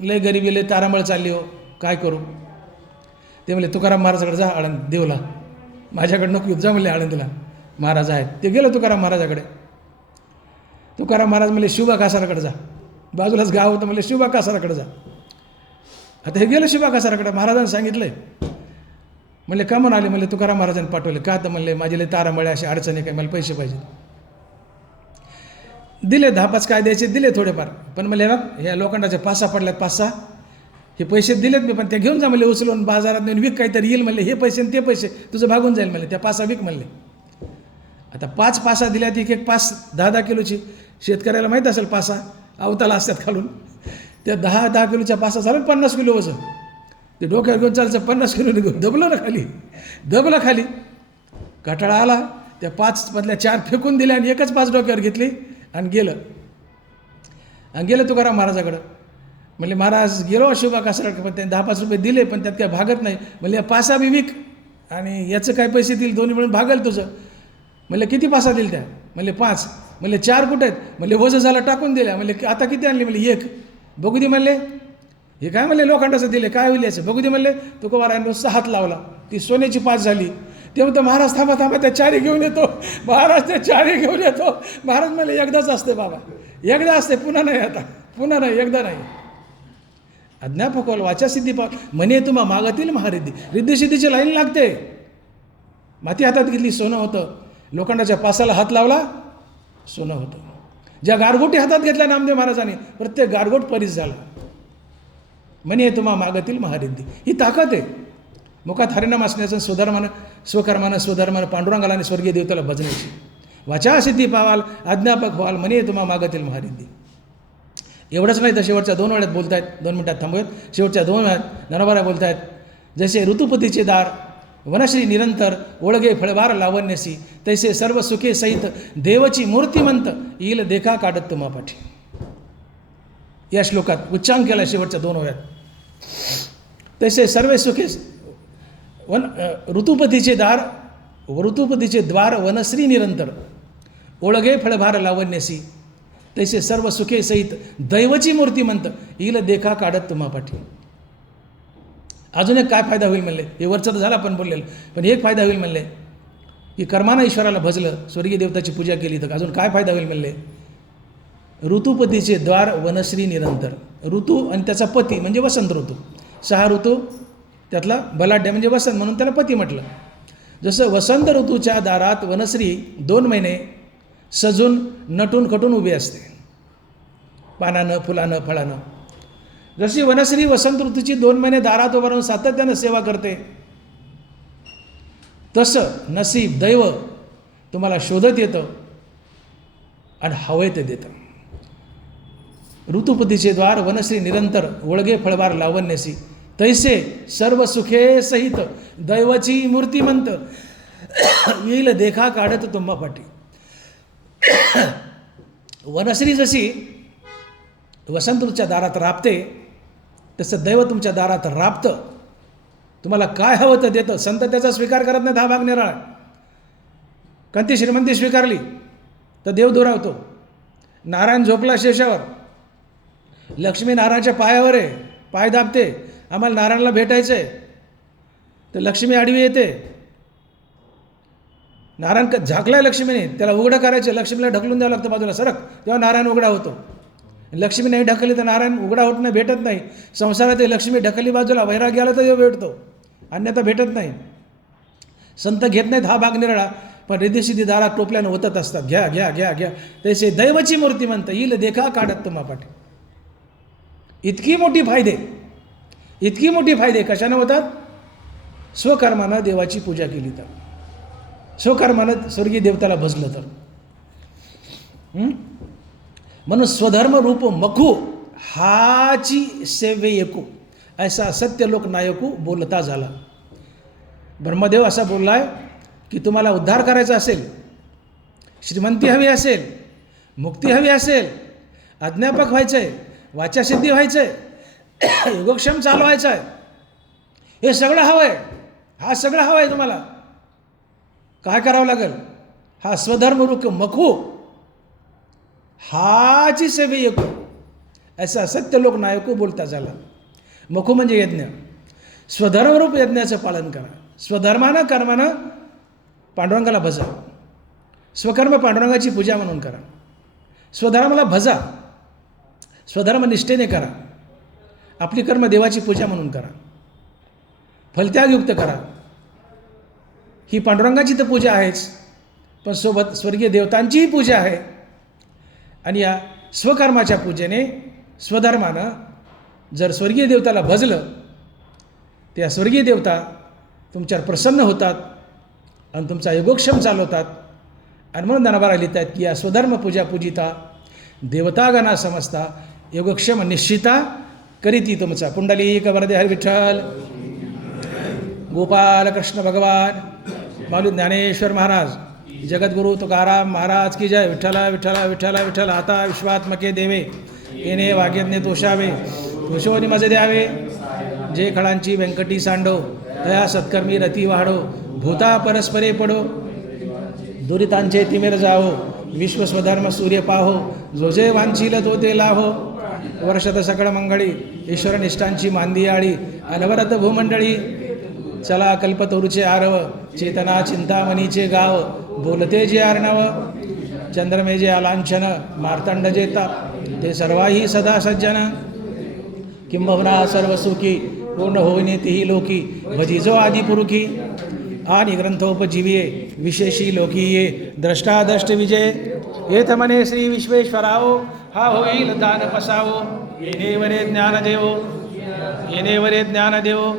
लय गरिबी, लय तारांबळ चालली हो, काय करू? ते म्हणले, तुकाराम महाराजाकडे जा, आळंद देवला. माझ्याकडे नको जा म्हणले, आळंदीला महाराज आहेत. ते गेलं तुकाराम महाराजाकडे. तुकाराम महाराज म्हणले, शिवबा कासाराकडे जा. बाजूलाच गाव होतं, म्हणले शिवबा कासाराकडे जा. आता हे गेलं शिवबा कासाराकडे. महाराजांनी सांगितलंय. म्हणले, का म्हणून आले? म्हणले, तुकाराम महाराजांनी पाठवले. का? तर म्हणले, माझे लय तारांबळे, अशी अडचणी काय, मला पैसे पाहिजे. दिले 10-5 काय द्यायचे, दिले थोडेफार. पण म्हणले, ना, ह्या लोखंडाच्या 5-6 पडल्यात, 5-6 हे पैसे दिलेत मी, पण ते घेऊन जा म्हणले, उचलून बाजारात नेऊन विक, काहीतरी येईल म्हणले. हे पैसे आणि ते पैसे तुझं भागून जाईल म्हणले, त्या 5-6 विक म्हणले. आता 5 पासा दिल्यात, एक 5 10-10 किलोची. शेतकऱ्याला माहीत असेल, पासा अवताला असतात खालून. त्या 10-10 किलोच्या पासा झालं 50 किलो वजन. ते डोक्यावर घेऊन चालायचं, 50 किलो निघून दबलं ना खाली, दबलं खाली. कटाळा आला. त्या 5 मधल्या 4 फेकून दिल्या आणि एकच 5 डोक्यावर घेतली आणि गेलं तुकाराम महाराजाकडं. म्हणले, महाराज, गेलो शिवबा कासाराकडे, पण त्यांनी 10-5 रुपये दिले, पण त्यात काय भागत नाही. म्हणले, पासा बी विक आणि याचं काय पैसे दिले, दोन्ही मिळून भागल तुझं. म्हणले, किती पासा दिल त्या? म्हणले, 5. म्हणले, 4 कुठे आहेत? म्हणले, वजन झालं, टाकून दिल्या. म्हणले, आता किती आणले? म्हणले, 1. बघू दे म्हणले. हे काय म्हणले, लोखंडाचं दिले, काय होईल याचं? बघू दे म्हणले. तुकोबारायनं नुसता हात लावला, ती सोन्याची 5 झाली. ते म्हणतो, महाराज थांबा, त्या 4 घेऊन येतो. महाराज त्या 4 घेऊन येतो. महाराज म्हणले, एकदाच असते बाबा, एकदा असते, पुन्हा नाही. आता पुन्हा नाही, एकदा नाही. अज्ञापक व्हाल, वाचासिद्धी पाव, म्हणे तुम्हा मागतील महारिद्धी. रिद्धिसिद्धीची लाईन लागते. माती हातात घेतली, सोनं होतं. लोखंडाच्या पासाला हात लावला, सोनं होतं. ज्या गारगोटी हातात घेतल्या नामदेव महाराजांनी, प्रत्येक गारगोट परीस झाला. म्हणे तुम्हा मागतील महारिद्धी. ही ताकद आहे. मुखात हरिनाम असण्याचं, स्वधर्मानं पांडुरंगाला आणि स्वर्गीय देवताला भजण्याची. वाचासिद्धी पावाल, अज्ञापक व्हाल, म्हणे तुम्हा मागतील महारिद्धी. एवढंच नाही तर शेवटच्या 2 वेळात बोलत आहेत. 2 मिनिटात थांबूयात. शेवटच्या 2 वेळात ज्ञानोबा बोलत आहेत, जसे ऋतुपतीचे दार वनश्री निरंतर ओळगे फळबार लावण्यासी, तैसे सर्व सुखे सहित देवची मूर्तिमंत येईल देखा काढत तुम्हा पाठी. या श्लोकात उच्चांक केला शेवटच्या 2 वेळात. तैसे सर्व सुखे ऋतुपतीचे द्वार वनश्री निरंतर, ओळगे फळभार लावण्यासी, तैसे सर्व सुखे सहित दैवची मूर्तिमंत, येईल देखा काढत तुम्हा पाठी. अजून एक काय फायदा होईल म्हणले, हे वरचं तर झालं आपण बोललेलं, पण एक फायदा होईल म्हणले की कर्मानं ईश्वराला भजलं, स्वर्गीय देवताची पूजा केली तर अजून काय फायदा होईल म्हणले. ऋतुपतीचे द्वार वनश्री निरंतर, ऋतू आणि त्याचा पती म्हणजे वसंत ऋतू, 6 ऋतू त्यातला बलाढ्य म्हणजे वसंत, म्हणून त्याला पती म्हटलं. जसं वसंत ऋतूच्या दारात वनश्री 2 महिने सजून नटून खटून उभी असते, पानानं फुलानं फळानं, जशी वनश्री वसंत ऋतूची 2 महिने दारात उभा राहून सातत्यानं सेवा करते, तसं नसीब दैव तुम्हाला शोधत येतं आणि हवं ते देतं. ऋतुपतीचे द्वार वनश्री निरंतर, ओळगे फळभार लावण्यासी, तैसे सर्व सुखे सहित दैवाची मूर्तिमंत, येईल देखा काढत तुम्हा पाठी. वनश्री जशी वसंत ऋतूच्या दारात राबते, तसं दैव तुमच्या दारात राबतं, तुम्हाला काय हवं तर देतं. संत त्याचा स्वीकार करत नाही, 10 भाग निराळा. कंती श्रीमंती स्वीकारली तर देव दुरावतो. नारायण झोपला शेषावर, लक्ष्मी नारायणाच्या पायावर आहे, पाय दाबते, आम्हाला नारायणला भेटायचं आहे, तर लक्ष्मी आडवी येते. नारायण झाकलाय लक्ष्मीने, त्याला उघडं करायचं, लक्ष्मीला ढकलून द्यावं लागतं बाजूला, सरक, तेव्हा नारायण उघडा होतो. लक्ष्मी नाही ढकलली तर नारायण उघडा होत नाही, भेटत नाही. संसारात लक्ष्मी ढकलली बाजूला, वैराग्याला तर देव भेटतो, अन्यथा भेटत नाही. संत घेत नाहीत हा भाग निराळा, पण रिद्धिसिद्धी दारात टोपल्यानं होतच असतात, घ्या घ्या घ्या घ्या. तसे दैवाची मूर्तिमंत, येईल देखा काढत तुम्हा पाठी. इतकी मोठी फायदे कशानं होतात? स्वकर्मानं देवाची पूजा केली तर, स्वकर्मानं स्वर्गीय देवताला भजलं तर. म्हणून स्वधर्म रूप मखू हाची सेवे एकू, ऐसा सत्य लोक नायकू बोलता झाला. ब्रह्मदेव असा बोललाय की तुम्हाला उद्धार करायचा असेल, श्रीमंती हवी असेल, मुक्ती हवी असेल, अज्ञापक व्हायचं आहे, वाचासिद्धी व्हायचं आहे, योगक्षम चालवायचं आहे, हे सगळं हवं आहे, हा सगळं हवं आहे तुम्हाला. काय करावं लागेल? हा स्वधर्म रूप मखू हाची सेवे एकू, ऐसा सत्य लोक नायकू बोलता झाला. मखू म्हणजे यज्ञ, स्वधर्मरूप यज्ञाचं पालन करा. स्वधर्मानं कर्मानं पांडुरंगाला भजा, स्वकर्म पांडुरंगाची पूजा म्हणून करा. स्वधर्माला भजा, स्वधर्म निष्ठेने करा. आपली कर्म देवाची पूजा म्हणून करा, फलत्यागयुक्त करा. ही पांडुरंगाची तर पूजा आहेच, पण सोबत स्वर्गीय देवतांचीही पूजा आहे. आणि या स्वकर्माच्या पूजेने, स्वधर्मानं जर स्वर्गीय देवताला भजलं, त्या स्वर्गीय देवता तुमच्यावर प्रसन्न होतात आणि तुमचा योगक्षम चालवतात. आणि म्हणून ज्ञानोबा लिहित आहेत की या स्वधर्म पूजा पूजिता देवतागणा समजता, योगक्षम निश्चिता करीती तुमचा. पुंडलिक वरदे हरी विठ्ठल. गोपाल कृष्ण भगवान, माऊली ज्ञानेश्वर महाराज, जगद्गुरु तुकाराम महाराज की जय. विठ्ठला विठ्ठला विठ्ठला विठ्ठल. आता विश्वात्मके देवे, येणे वाग्यज्ञ तोषावे, तोषोनी मजे द्यावे. जे खळांची व्यंकटी सांडो, तया सत्कर्मी रती वाढो. भूता परस्परे पडो, दुरितांचे तिमिर जावो. विश्वस्वधर्म सूर्य पाहो, जो जे वांछील तो ते लाहो. वर्षत सकळ मंगळी, ईश्वर निष्ठांची मांदी आळी. अनवरत भूमंडळी, चला कल्पतरूचे आरव. चेतना चिंतामणीचे गाव, बोलते जे आर्णव. चंद्रमे जे आलांछन, मार्तंड जेता, ते सर्वाही सदा सज्जन. किंबहुना सर्व सुखी, पूर्ण होईने तीही लोकी. भजिजो आदी पुरुखी, आणि ग्रंथोपजीविये. विशेषी लोकीये, द्रष्टादष्ट विजय. येथ म्हणे श्री विश्वेश्वराओ, हा होईल दान पसावो. येणेवरे ज्ञान देवो, येणेवरे ज्ञान देवो,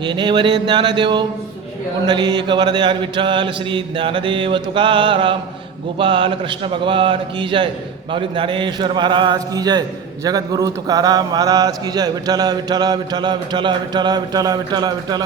येणेवरे ज्ञान देवो. पुंडलिक वरदे हरी विठ्ठल. श्री ज्ञानदेव तुकाराम, गोपाल कृष्ण भगवान की जय. माऊली ज्ञानेश्वर महाराज की जय. जगद्गुरु तुकाराम महाराज की जय. विठ्ठल विठ्ठल विठ्ठल विठ्ठल विठ्ठल विठ्ठल विठ्ठल विठ्ठल.